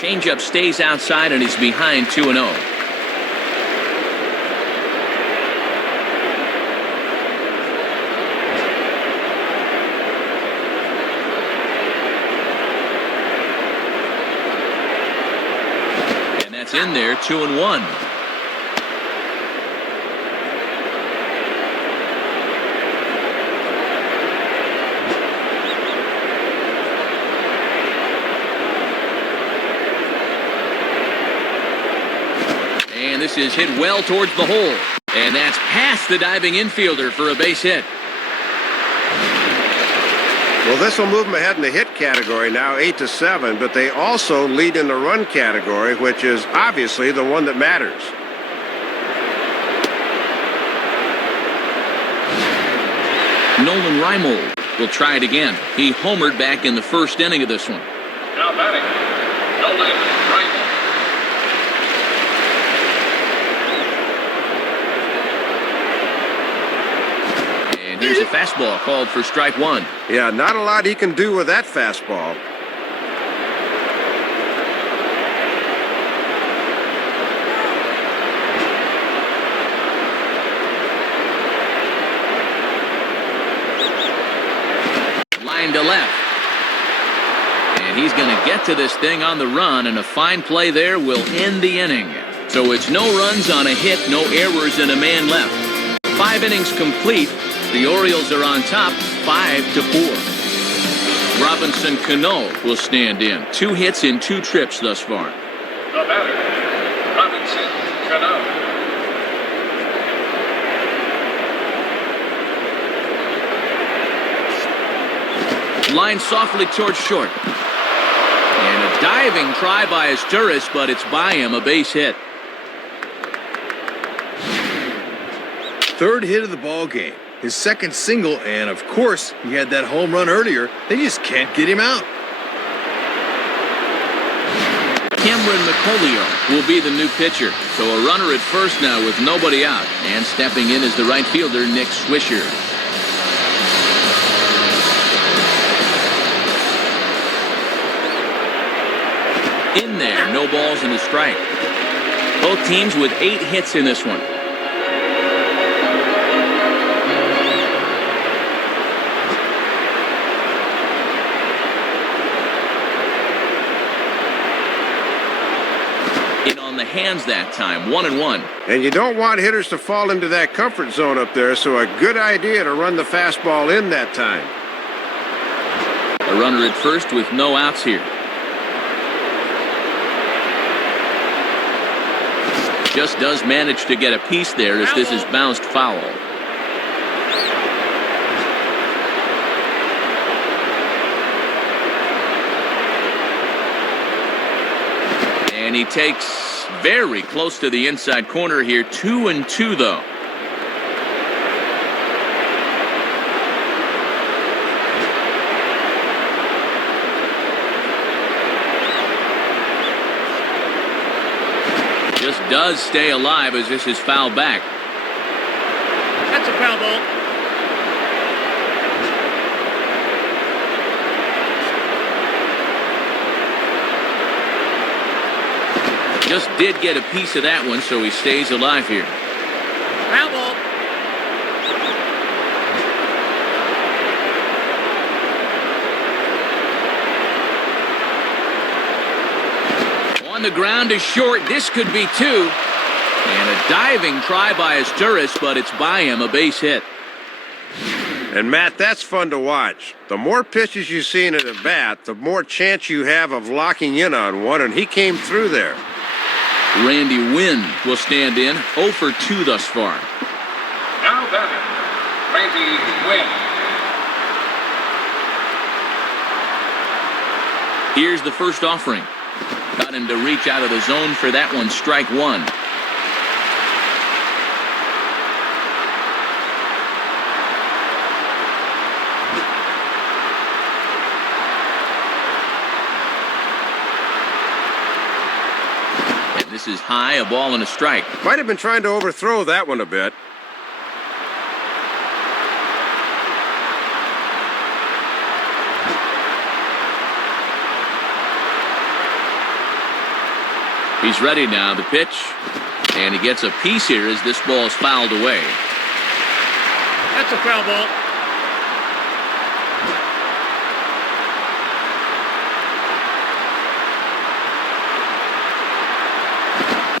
Changeup stays outside and he's behind 2-0. And that's in there, 2-1. And this is hit well towards the hole. And that's past the diving infielder for a base hit. Well, this will move them ahead in the hit category now, 8-7, but they also lead in the run category, which is obviously the one that matters. Nolan Reimold will try it again. He homered back in the first inning of this one. Now batting, Nolan Reimold. And here's a fastball called for strike 1. Yeah, not a lot he can do with that fastball. Line to left. he's going to get to this thing on the run, and a fine play there will end the inning. So it's no runs on a hit, no errors, and a man left. 5 innings complete. The Orioles are on top, 5-4. Robinson Cano will stand in. 2 hits in 2 trips thus far. The batter, Robinson Cano. Line softly towards short. And a diving try by Asturis, but it's by him, a base hit. 3rd hit of the ball game. His 2nd single, and of course, he had that home run earlier. They just can't get him out. Cameron McColio will be the new pitcher. So a runner at first now with nobody out. And stepping in is the right fielder, Nick Swisher. In there, no balls and a strike. Both teams with 8 hits in this one. In on the hands that time, 1-1. And you don't want hitters to fall into that comfort zone up there, so a good idea to run the fastball in that time. A runner at first with no outs here. Just does manage to get a piece there as this is bounced foul. And he takes very close to the inside corner here. 2-2 though. Just does stay alive as this is fouled back. That's a foul ball. Just did get a piece of that one, so he stays alive here. Foul ball. On the ground is short. This could be 2. And a diving try by Asturis, but it's by him, a base hit. And Matt, that's fun to watch. The more pitches you see in at a bat, the more chance you have of locking in on one, and he came through there. Randy Wynn will stand in, 0 for 2 thus far. Now batting, Randy Wynn. Here's the first offering. Got him to reach out of the zone for that one, strike 1. And this is high, a ball and a strike. Might have been trying to overthrow that one a bit. He's ready now, the pitch. And he gets a piece here as this ball is fouled away. That's a foul ball.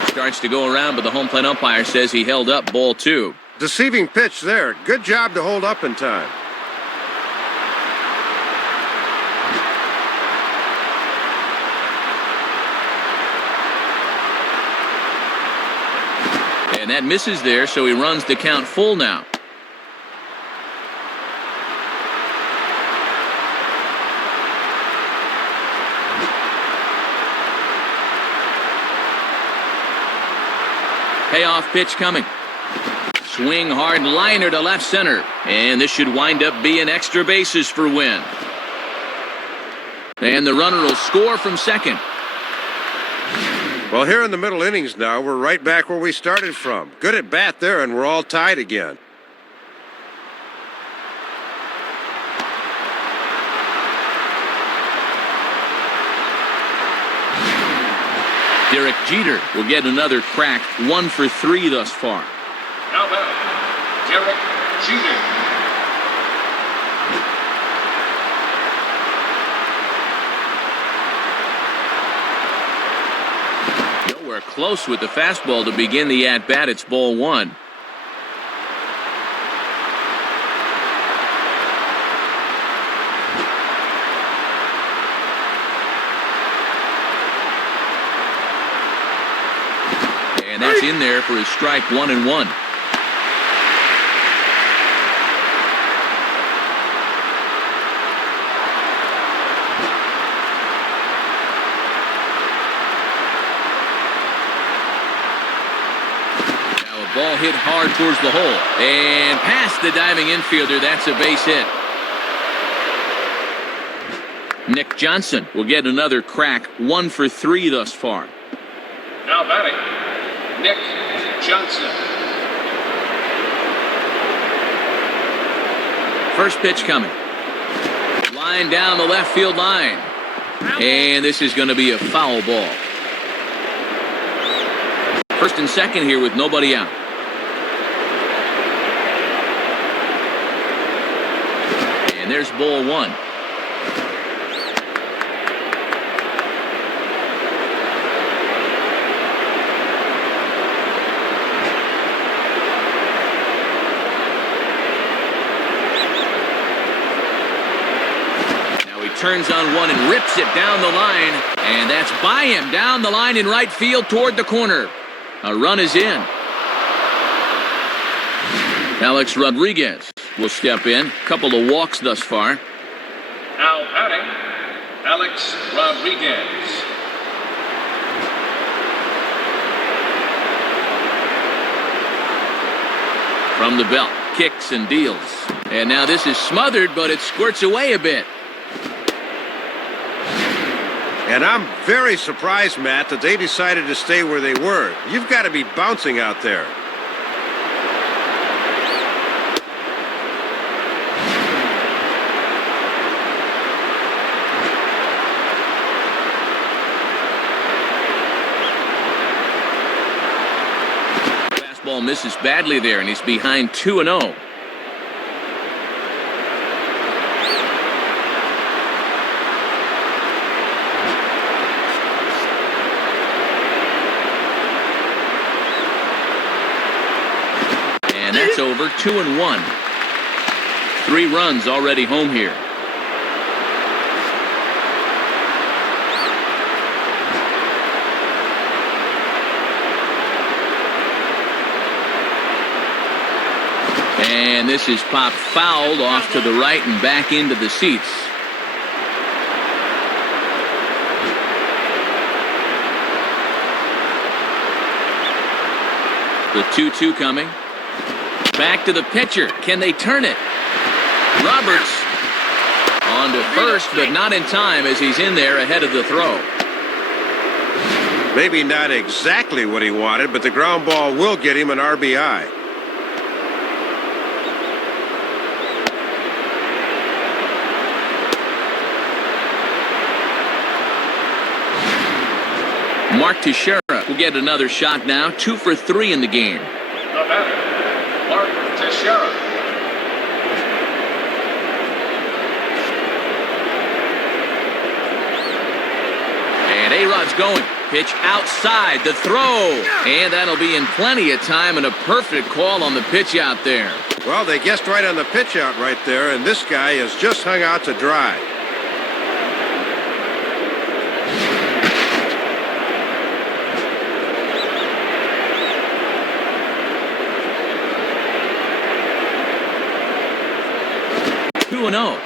Starts to go around, but the home plate umpire says he held up, ball 2. Deceiving pitch there. Good job to hold up in time. And that misses there, so he runs the count full now. Payoff pitch coming. Swing hard liner to left center. And this should wind up being extra bases for Wynn. And the runner will score from second. Well, here in the middle innings now, we're right back where we started from. Good at bat there, and we're all tied again. Derek Jeter will get another crack, 1 for 3 thus far. Now batting, Derek Jeter. close with the fastball to begin the at-bat. It's ball one. And that's in there for his strike 1-1. Ball hit hard towards the hole and past the diving infielder. That's a base hit. Nick Johnson will get another crack. 1 for 3 thus far. Now batting, Nick Johnson. First pitch coming. Line down the left field line. And this is going to be a foul ball. First and second here with nobody out. And there's ball one. Now he turns on one and rips it down the line. And that's by him down the line in right field toward the corner. A run is in. Alex Rodriguez will step in. Couple of walks thus far. Now batting, Alex Rodriguez. From the belt, kicks and deals. And now this is smothered, but it squirts away a bit. And I'm very surprised, Matt, that they decided to stay where they were. You've got to be bouncing out there. Fastball misses badly there, and he's behind 2-0. And that's over. 2-1. 3 runs already home here. And this is popped fouled off to the right and back into the seats. The 2-2 coming. Back to the pitcher. Can they turn it? Roberts on to first, but not in time as he's in there ahead of the throw. Maybe not exactly what he wanted, but the ground ball will get him an RBI. Mark Teixeira will get another shot now. 2 for 3 in the game. The batter, Mark Teixeira. And A-Rod's going. Pitch outside. The throw. And that'll be in plenty of time and a perfect call on the pitch out there. Well, they guessed right on the pitch out right there, and this guy has just hung out to dry. Oh.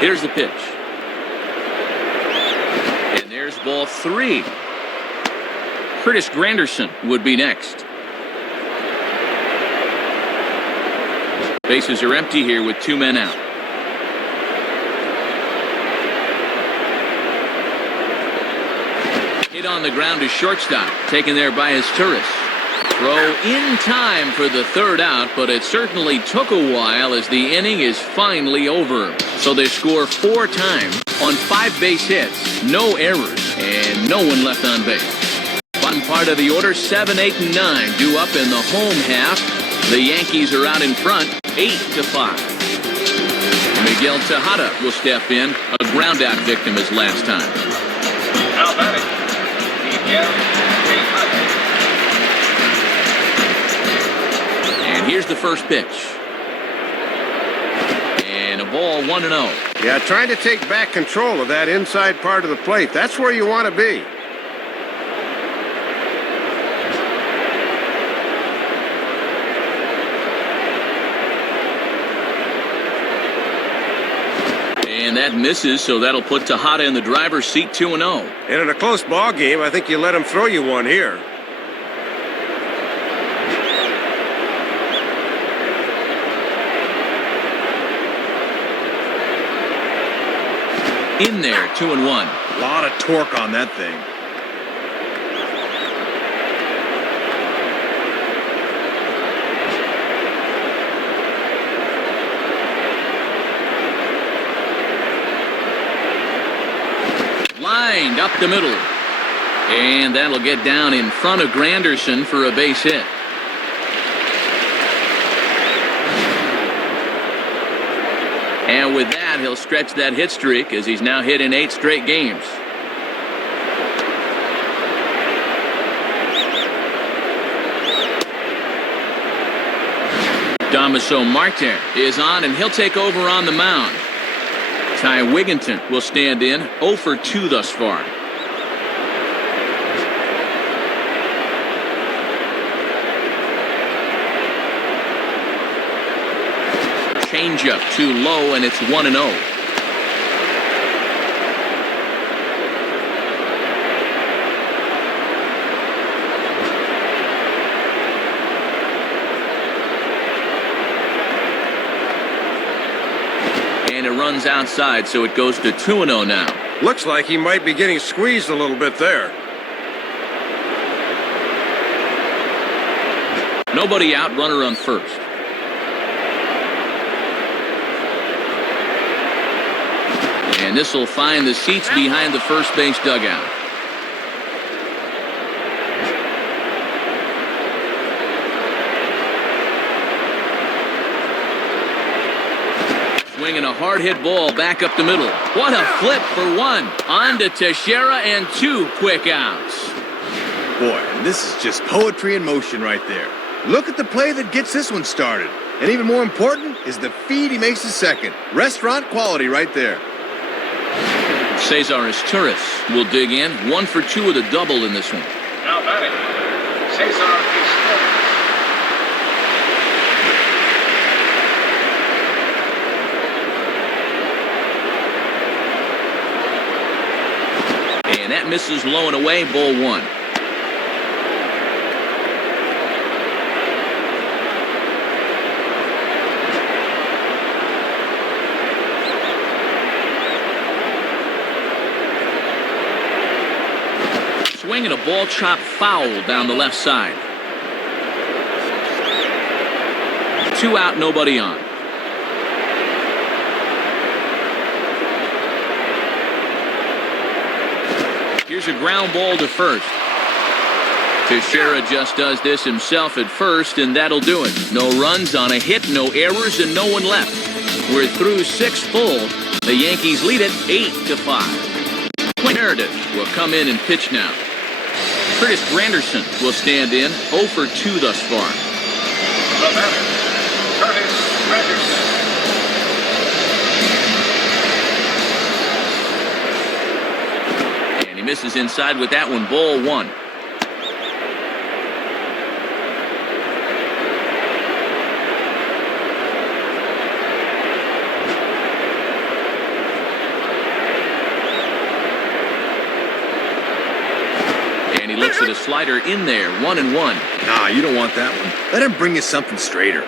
Here's the pitch. And there's ball 3. Curtis Granderson would be next. Bases are empty here with 2 men out. Hit on the ground to shortstop, taken there by his tourist. Throw in time for the 3rd out, but it certainly took a while as the inning is finally over. So they score 4 times on 5 base hits, no errors, and no one left on base. Bottom part of the order, 7, 8, and 9 due up in the home half. The Yankees are out in front, 8-5. Miguel Tejada will step in, a ground-out victim as last time. Now batting, Miguel Tejada. And here's the first pitch. And a ball 1-0. Yeah, trying to take back control of that inside part of the plate. That's where you want to be. And that misses, so that'll put Tejada in the driver's seat, 2-0. And in a close ball game, I think you let him throw you one here. In there, 2-1. A lot of torque on that thing. Lined up the middle. And that'll get down in front of Granderson for a base hit. And with that, he'll stretch that hit streak as he's now hit in 8 straight games. Damaso Marte is on, and he'll take over on the mound. Ty Wigginton will stand in, 0 for 2 thus far. Changeup too low, and it's 1-0. And it runs outside, so it goes to 2-0 now. Looks like he might be getting squeezed a little bit there. Nobody out, runner on first. And this will find the seats behind the first base dugout. Swinging a hard-hit ball back up the middle. What a flip for 1. On to Teixeira and 2 quick outs. Boy, and this is just poetry in motion right there. Look at the play that gets this one started. And even more important is the feed he makes the second. Restaurant quality right there. Cesar Torres will dig in, 1 for 2 with a double in this one. Now batting, Cesar And that misses low and away, ball 1. Swinging a ball chopped foul down the left side. 2 out, nobody on. Here's a ground ball to first. Teixeira just does this himself at first, and that'll do it. No runs on a hit, no errors, and no one left. We're through 6 full. The Yankees lead it 8-5. Meredith will come in and pitch now. Curtis Granderson will stand in, 0 for 2 thus far. The batter, Curtis Granderson. And he misses inside with that one, ball 1. And he looks at a slider in there, 1-1. Nah, you don't want that one. Let him bring you something straighter.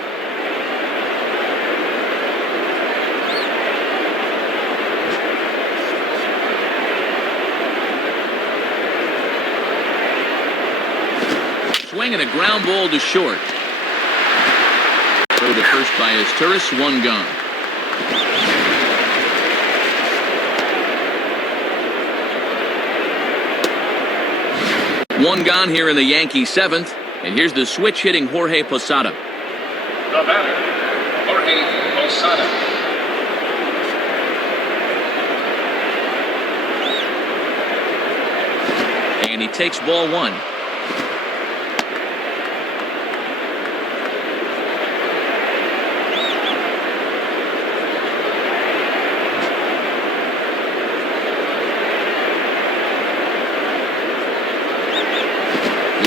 Swinging a ground ball to short. Throw to first by Torres, 1 gone. One gone here in the Yankee 7th, and here's the switch-hitting Jorge Posada. The batter, Jorge Posada. And he takes ball one.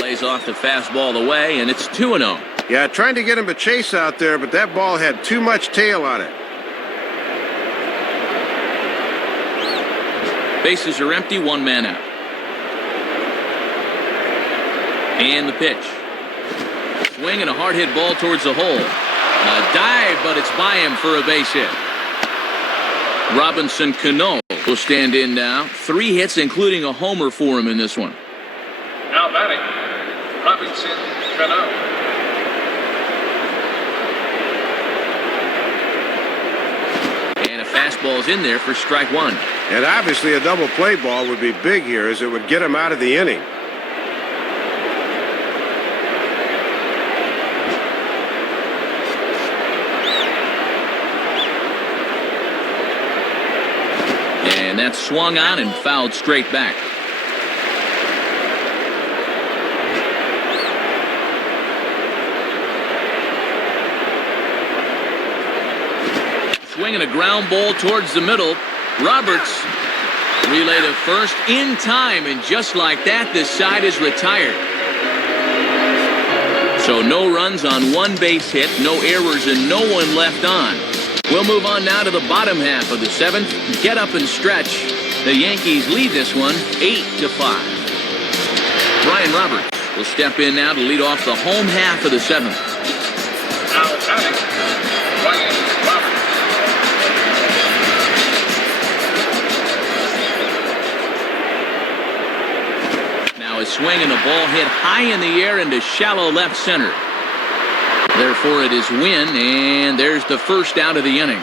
Lays off the fastball away, and it's 2-0. Yeah, trying to get him to chase out there, but that ball had too much tail on it. Bases are empty, one man out. And the pitch. Swing and a hard hit ball towards the hole. A dive, but it's by him for a base hit. Robinson Cano will stand in now. 3 hits, including a homer for him in this one. Now batting, Robinson Cano. And a fastball's in there for strike one. And obviously a double play ball would be big here, as it would get him out of the inning. And that's swung on and fouled straight back. Swinging a ground ball towards the middle. Roberts relay to first in time, and just like that, this side is retired. So no runs on 1 base hit, no errors, and no one left on. We'll move on now to the bottom half of the 7th. Get up and stretch. The Yankees lead this one 8-5. Brian Roberts will step in now to lead off the home half of the 7th. Now batting, Brian Roberts. Now a swing and a ball hit high in the air into shallow left center. Therefore, it is win, and there's the first out of the inning.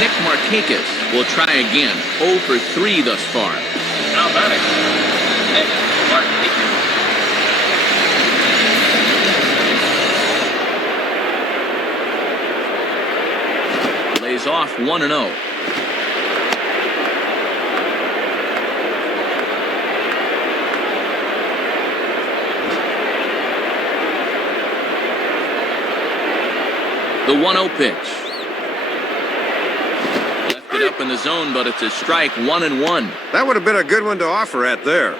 Nick Markakis will try again. 0 for 3 thus far. Now batting, Nick Markakis. Lays off 1-0. The 1-0 pitch. Left it up in the zone, but it's a strike, 1-1. That would have been a good one to offer at there.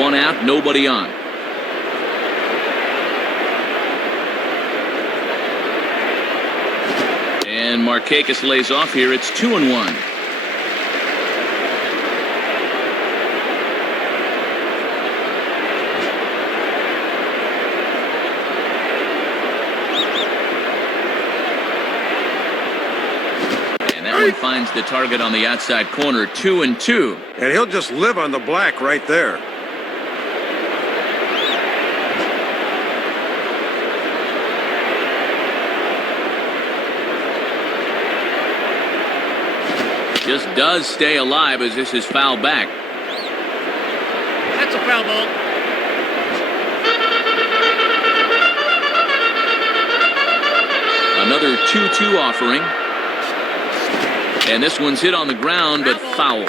1 out, nobody on. And Markakis lays off here. It's 2-1. And that one finds the target on the outside corner. 2-2. And he'll just live on the black right there. Just does stay alive as this is fouled back. That's a foul ball. Another 2-2 offering. And this one's hit on the ground, but foul.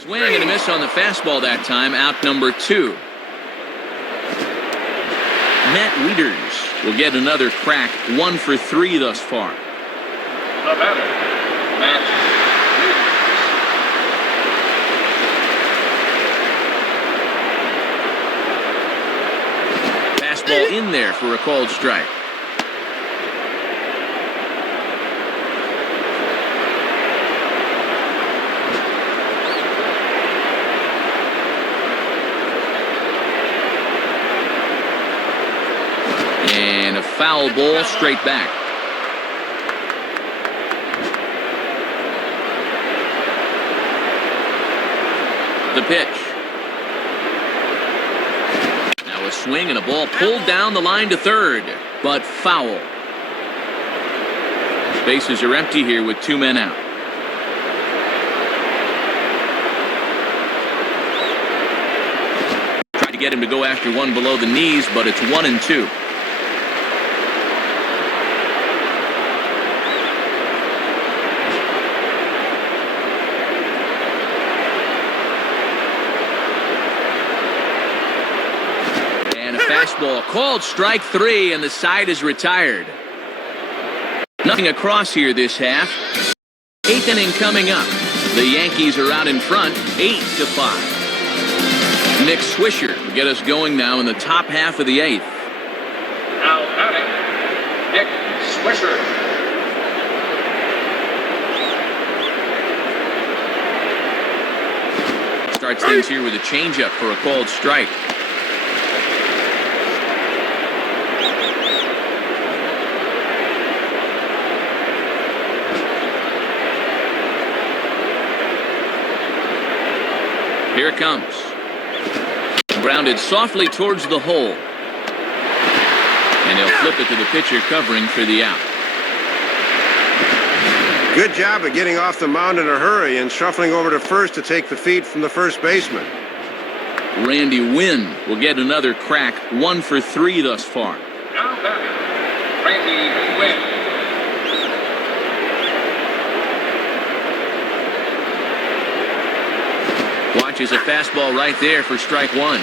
Swing and a miss on the fastball that time. Out number 2. Matt Wieters will get another crack. 1 for 3 thus far. The batter, Matt Wieters. Fastball in there for a called strike. And a foul ball straight back. The pitch. Now a swing and a ball pulled down the line to third, but foul. Bases are empty here with 2 men out. Tried to get him to go after one below the knees, but it's 1-2. Fastball called strike 3, and the side is retired. Nothing across here this half. 8th inning coming up. The Yankees are out in front, 8-5. Nick Swisher will get us going now in the top half of the 8th. Now batting, Nick Swisher. Starts things here with a changeup for a called strike. Here it comes. Grounded softly towards the hole. And he'll flip it to the pitcher covering for the out. Good job of getting off the mound in a hurry and shuffling over to first to take the feed from the first baseman. Randy Wynn will get another crack, 1 for 3 thus far. Now batting, Randy Wynn. Watches a fastball right there for strike 1.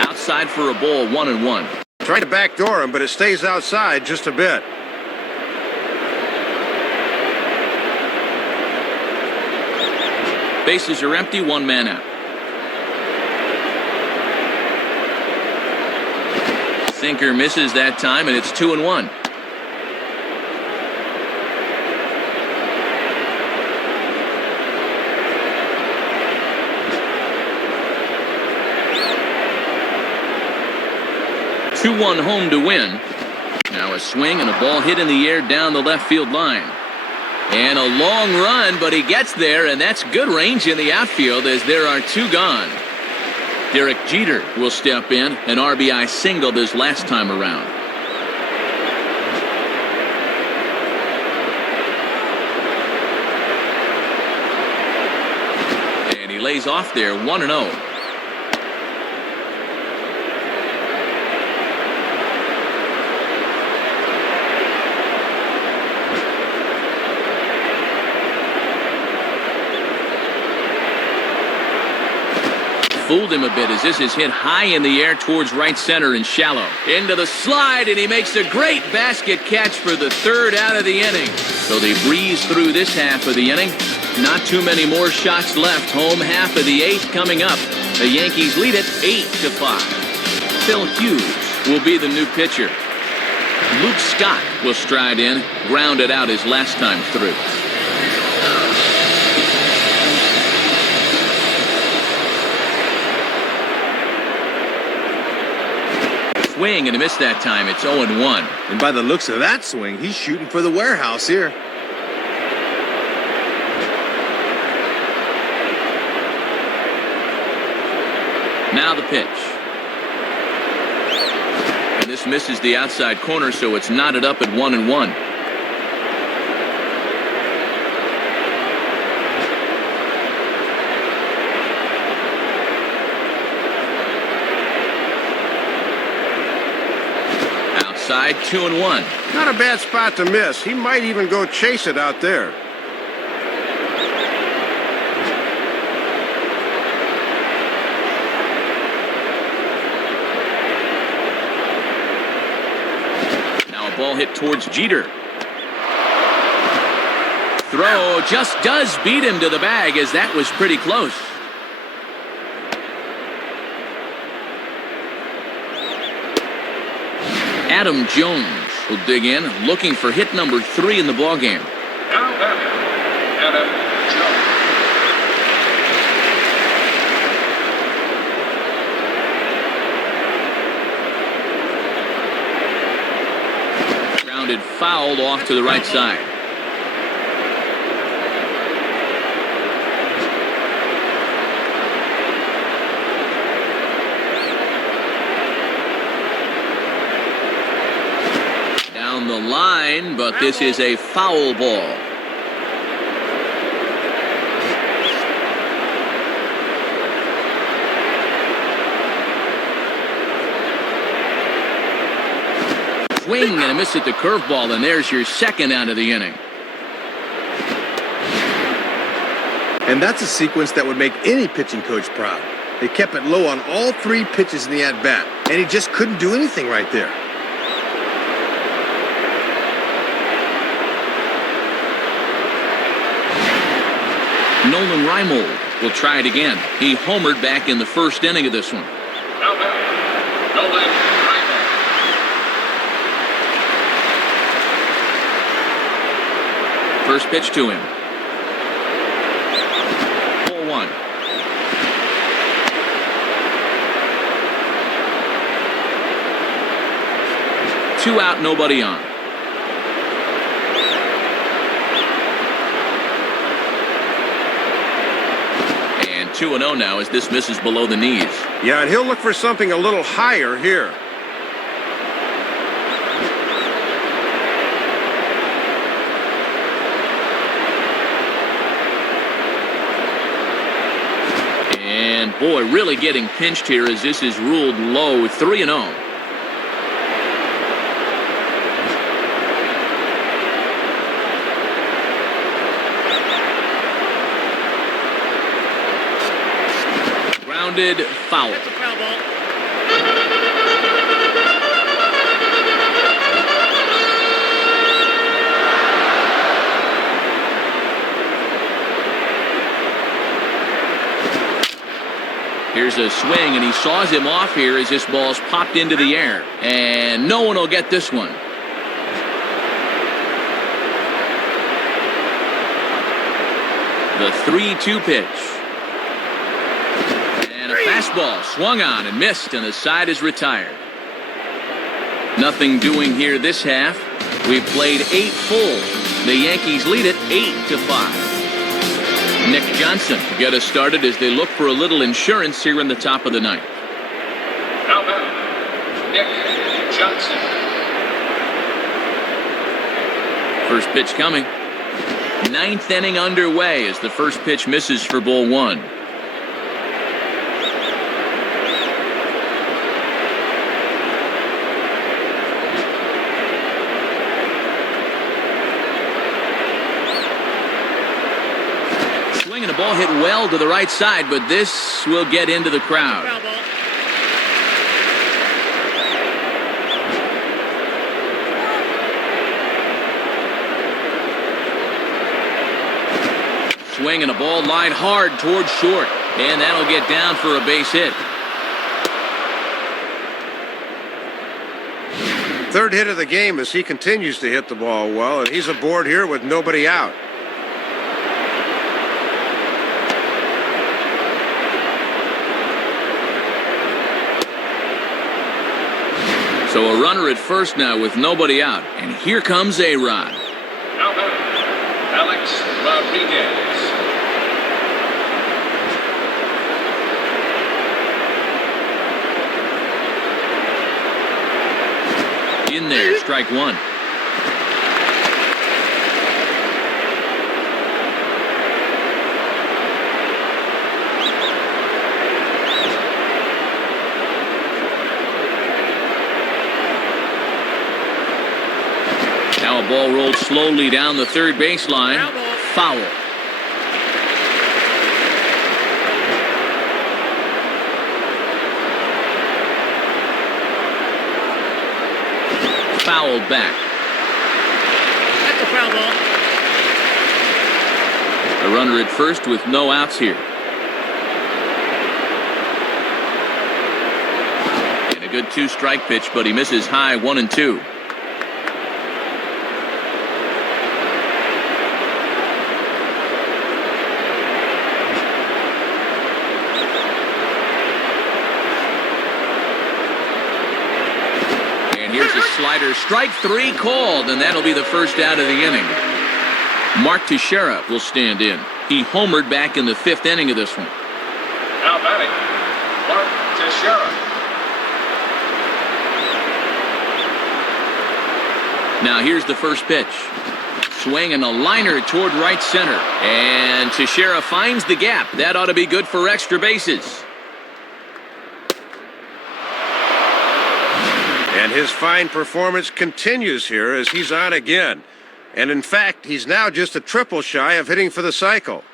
Outside for a ball, 1-1. Trying to backdoor him, but it stays outside just a bit. Bases are empty, 1 man out. Sinker misses that time, and it's 2-1. Two-1 home to win. Now a swing and a ball hit in the air down the left field line. And a long run, but he gets there, and that's good range in the outfield as there are 2 gone. Derek Jeter will step in, an RBI single this last time around. And he lays off there, 1-0. Fooled him a bit as this is hit high in the air towards right center and shallow. Into the slide, and he makes a great basket catch for the 3rd out of the inning. So they breeze through this half of the inning. Not too many more shots left. Home half of the 8th coming up. The Yankees lead it 8-5. Phil Hughes will be the new pitcher. Luke Scott will stride in, grounded out his last time through. Swing and a miss that time. It's 0-1. And by the looks of that swing, he's shooting for the warehouse here. Now the pitch. And this misses the outside corner, so it's knotted up at 1-1. Outside, 2-1. Not a bad spot to miss. He might even go chase it out there. Ball hit towards Jeter. Throw just does beat him to the bag, as that was pretty close. Adam Jones will dig in, looking for hit number 3 in the ballgame. Now batting, Adam Jones. Grounded foul off to the right side. Down the line, but this is a foul ball. Swing and a miss at the curveball, and there's your second out of the inning. And that's a sequence that would make any pitching coach proud. They kept it low on all 3 pitches in the at-bat, and he just couldn't do anything right there. Nolan Reimold will try it again. He homered back in the first inning of this one. Now back, Nolan Reimold. First pitch to him. 4-1. Two out, nobody on. And 2-0 now as this misses below the knees. Yeah, and he'll look for something a little higher here. And boy, really getting pinched here as this is ruled low. 3-0. Grounded foul. That's a foul ball. Here's a swing, and he saws him off here as this ball's popped into the air. And no one will get this one. The 3-2 pitch. And a fastball swung on and missed, and the side is retired. Nothing doing here this half. We've played 8 full. The Yankees lead it 8-5. Nick Johnson to get us started as they look for a little insurance here in the top of the ninth. Now back, Nick Johnson. First pitch coming. Ninth inning underway as the first pitch misses for ball 1. And a ball hit well to the right side, but this will get into the crowd. Foul ball. Swing and a ball lined hard towards short, and that'll get down for a base hit. Third hit of the game as he continues to hit the ball well, and he's aboard here with nobody out. So a runner at first now with nobody out. And here comes A-Rod. Now back, Alex Rodriguez. In there, strike 1. Now a ball rolled slowly down the third baseline. Foul. Fouled back. That's a foul ball. A runner at first with no outs here. And a good 2-strike pitch, but he misses high 1-2. And here's a slider. Strike three called, and that'll be the first out of the inning. Mark Teixeira will stand in. He homered back in the fifth inning of this one. Now batting, Mark Teixeira. Now here's the first pitch. Swing and a liner toward right center. And Teixeira finds the gap. That ought to be good for extra bases. And his fine performance continues here as he's on again. And in fact, he's now just a triple shy of hitting for the cycle.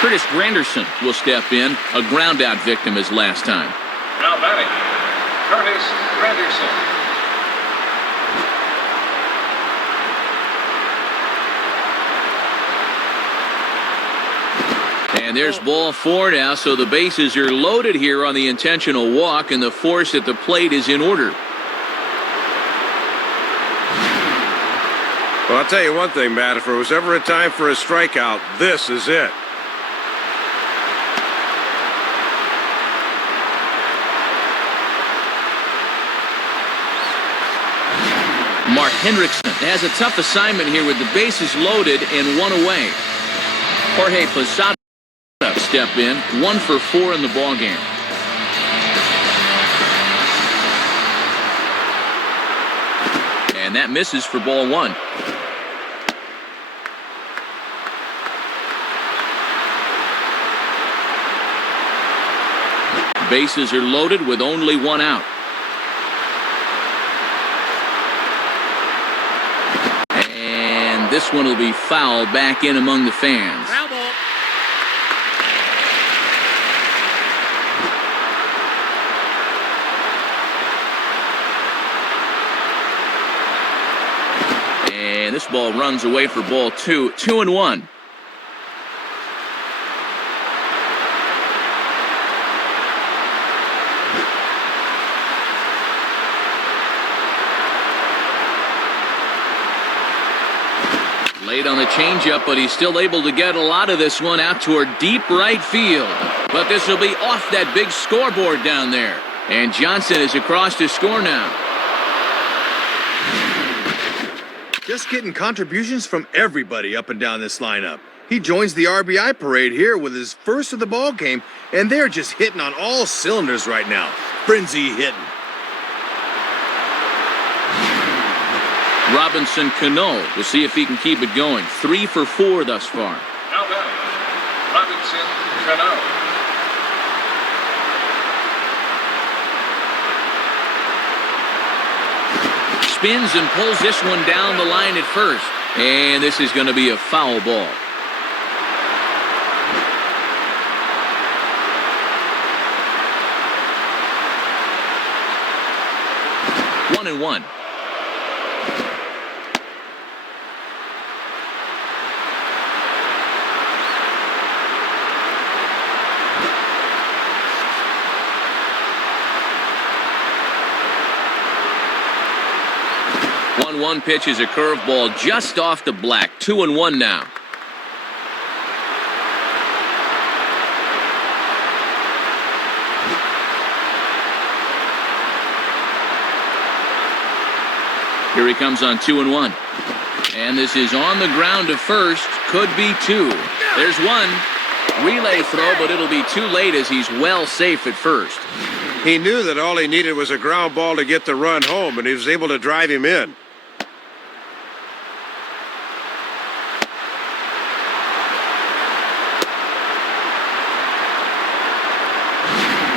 Curtis Granderson will step in. A ground-out victim his last time. Now batting, Curtis Granderson. And there's ball four now, so the bases are loaded here on the intentional walk, and the force at the plate is in order. Well, I'll tell you one thing, Matt. If there was ever a time for a strikeout, this is it. Mark Hendrickson has a tough assignment here with the bases loaded and one away. Jorge Posada step in, 1 for 4 in the ballgame. And that misses for ball one. Bases are loaded with only one out. And this one will be foul back in among the fans. Foul ball. And this ball runs away for ball two. 2-1. Late on the changeup, but he's still able to get a lot of this one out toward deep right field. But this will be off that big scoreboard down there. And Johnson is across to score now. Just getting contributions from everybody up and down this lineup. He joins the RBI parade here with his first of the ball game, and they're just hitting on all cylinders right now. Frenzy hitting. Robinson Cano, we'll see if he can keep it going. 3 for 4 thus far. Now batting, Robinson Cano. Spins and pulls this one down the line at first. And this is going to be a foul ball. One and one. One pitch is a curveball just off the black. 2-1 now. Here he comes on 2-1. And this is on the ground to first. Could be 2. There's one. Relay throw, but it'll be too late as he's well safe at first. He knew that all he needed was a ground ball to get the run home, and he was able to drive him in.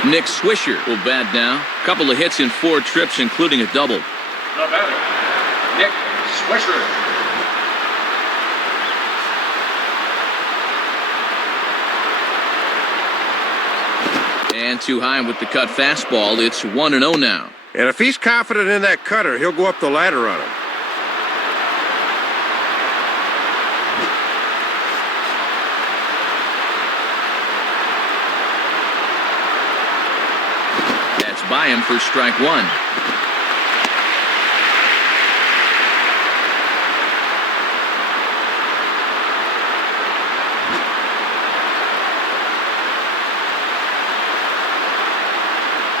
Nick Swisher will bat now. Couple of hits in 4 trips, including a double. The batter, Nick Swisher. And too high with the cut fastball. It's 1-0 now. And if he's confident in that cutter, he'll go up the ladder on him. By him for strike one.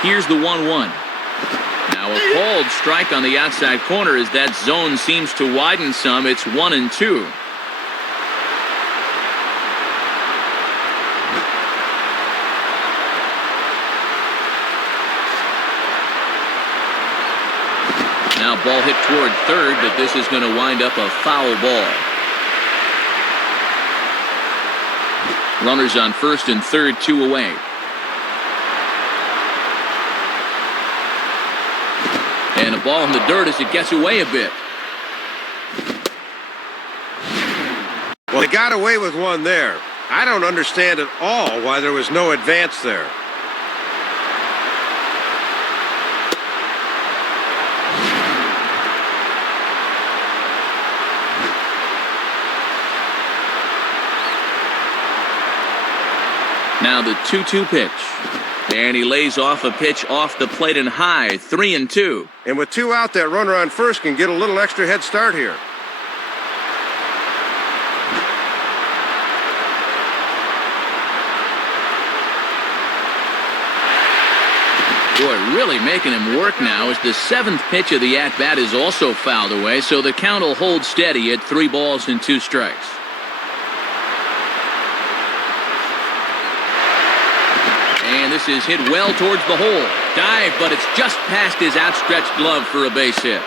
Here's the 1-1. Now a called strike on the outside corner as that zone seems to widen some. It's 1-2. Now ball hit toward third, but this is going to wind up a foul ball. Runners on first and third, 2 away. And a ball in the dirt as it gets away a bit. Well, they got away with one there. I don't understand at all why there was no advance there. Now the 2-2 pitch. And he lays off a pitch off the plate and high, 3-2. And with 2 out, that runner on first can get a little extra head start here. Boy, really making him work now as the 7th pitch of the at-bat is also fouled away, so the count will hold steady at 3 balls and 2 strikes. And this is hit well towards the hole. Dive, but it's just past his outstretched glove for a base hit.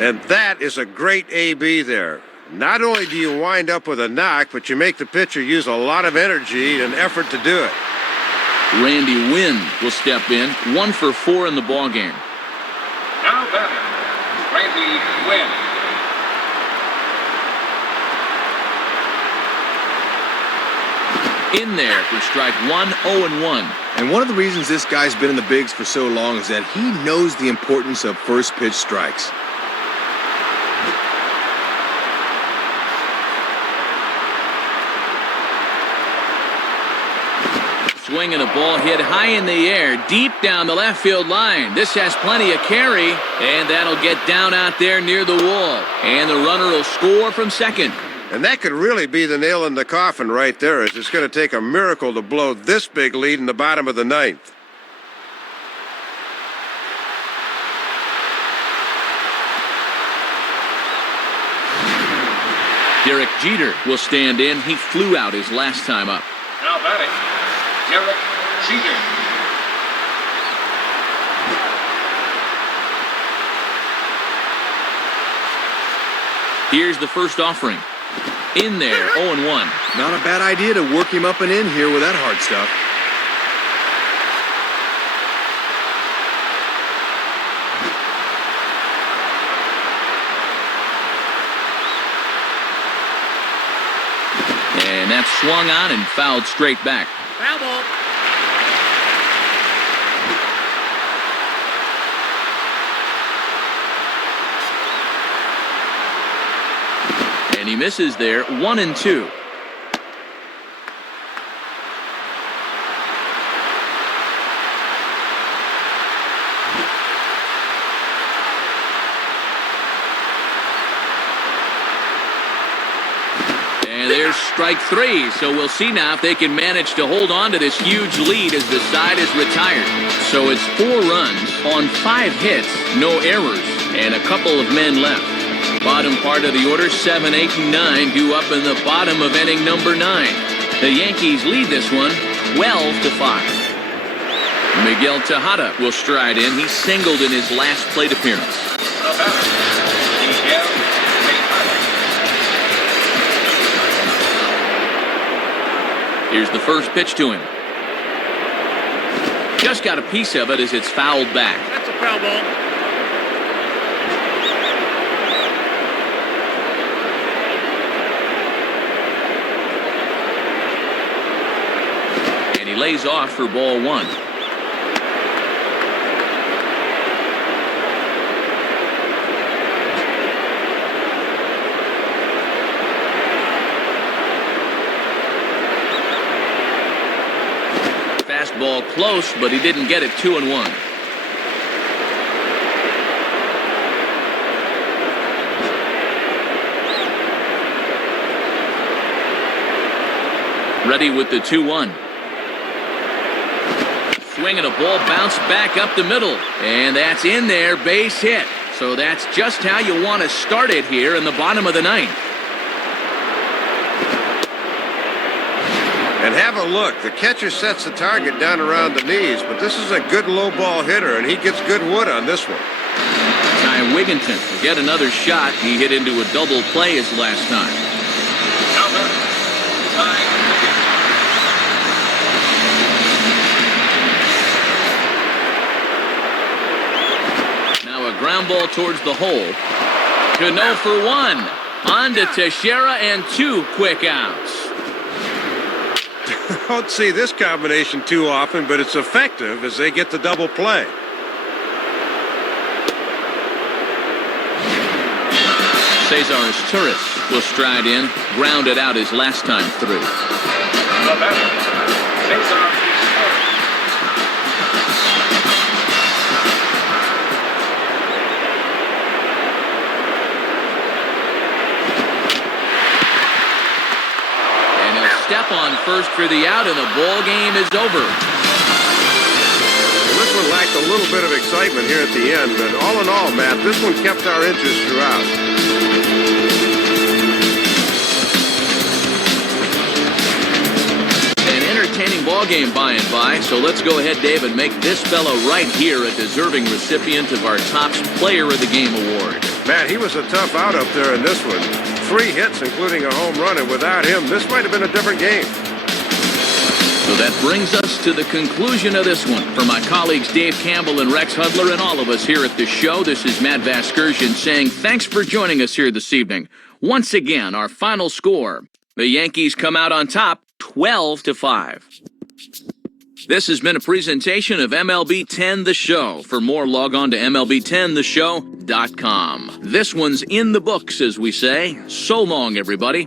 And that is a great AB there. Not only do you wind up with a knock, but you make the pitcher use a lot of energy and effort to do it. Randy Wynn will step in, 1 for 4 in the ballgame. Now batting, Randy Wynn. In there for strike 1, 0-1. And one of the reasons this guy's been in the bigs for so long is that he knows the importance of first pitch strikes. Swinging a ball hit high in the air, deep down the left field line. This has plenty of carry, and that'll get down out there near the wall. And the runner will score from second. And that could really be the nail in the coffin right there, as it's going to take a miracle to blow this big lead in the bottom of the 9th. Derek Jeter will stand in. He flew out his last time up. Now batting, Derek Jeter. Here's the first offering. In there, 0-1. Not a bad idea to work him up and in here with that hard stuff. And that's swung on and fouled straight back. Foul ball. And he misses there, 1-2. And there's strike 3, so we'll see now if they can manage to hold on to this huge lead as the side is retired. So it's 4 runs on 5 hits, no errors, and a couple of men left. Bottom part of the order, 7, 8, and 9 due up in the bottom of inning number 9. The Yankees lead this one 12-5. Miguel Tejada will stride in. He singled in his last plate appearance. Here's the first pitch to him. Just got a piece of it as it's fouled back. That's a foul ball. And he lays off for ball 1. Fastball close, but he didn't get it. 2-1. Ready with the 2-1. swing and a ball bounced back up the middle. And that's in there, base hit. So that's just how you want to start it here in the bottom of the ninth. And have a look. The catcher sets the target down around the knees, but this is a good low ball hitter, and he gets good wood on this one. Ty Wigginton will get another shot. He hit into a double play his last time. Number 9. Now a ground ball towards the hole. Cano for one. On to Teixeira and 2 quick outs. Don't see this combination too often, but it's effective as they get the double play. Cesar Turris will stride in, grounded out his last time through. The batter, Cesar Turris. And he'll step on first for the out, and the ball game is over. Well, this one lacked a little bit of excitement here at the end, but all in all, Matt, this one kept our interest throughout. Entertaining ball game by and by, so let's go ahead, Dave, and make this fellow right here a deserving recipient of our Topps Player of the Game award. Matt, he was a tough out up there in this one. 3 hits, including a home run, and without him, this might have been a different game. So that brings us to the conclusion of this one. For my colleagues Dave Campbell and Rex Hudler and all of us here at the show, this is Matt Vasgersian saying thanks for joining us here this evening. Once again, our final score. The Yankees come out on top 12-5. This has been a presentation of MLB 10 The Show. For more, log on to MLB10theshow.com. This one's in the books, as we say. So long, everybody.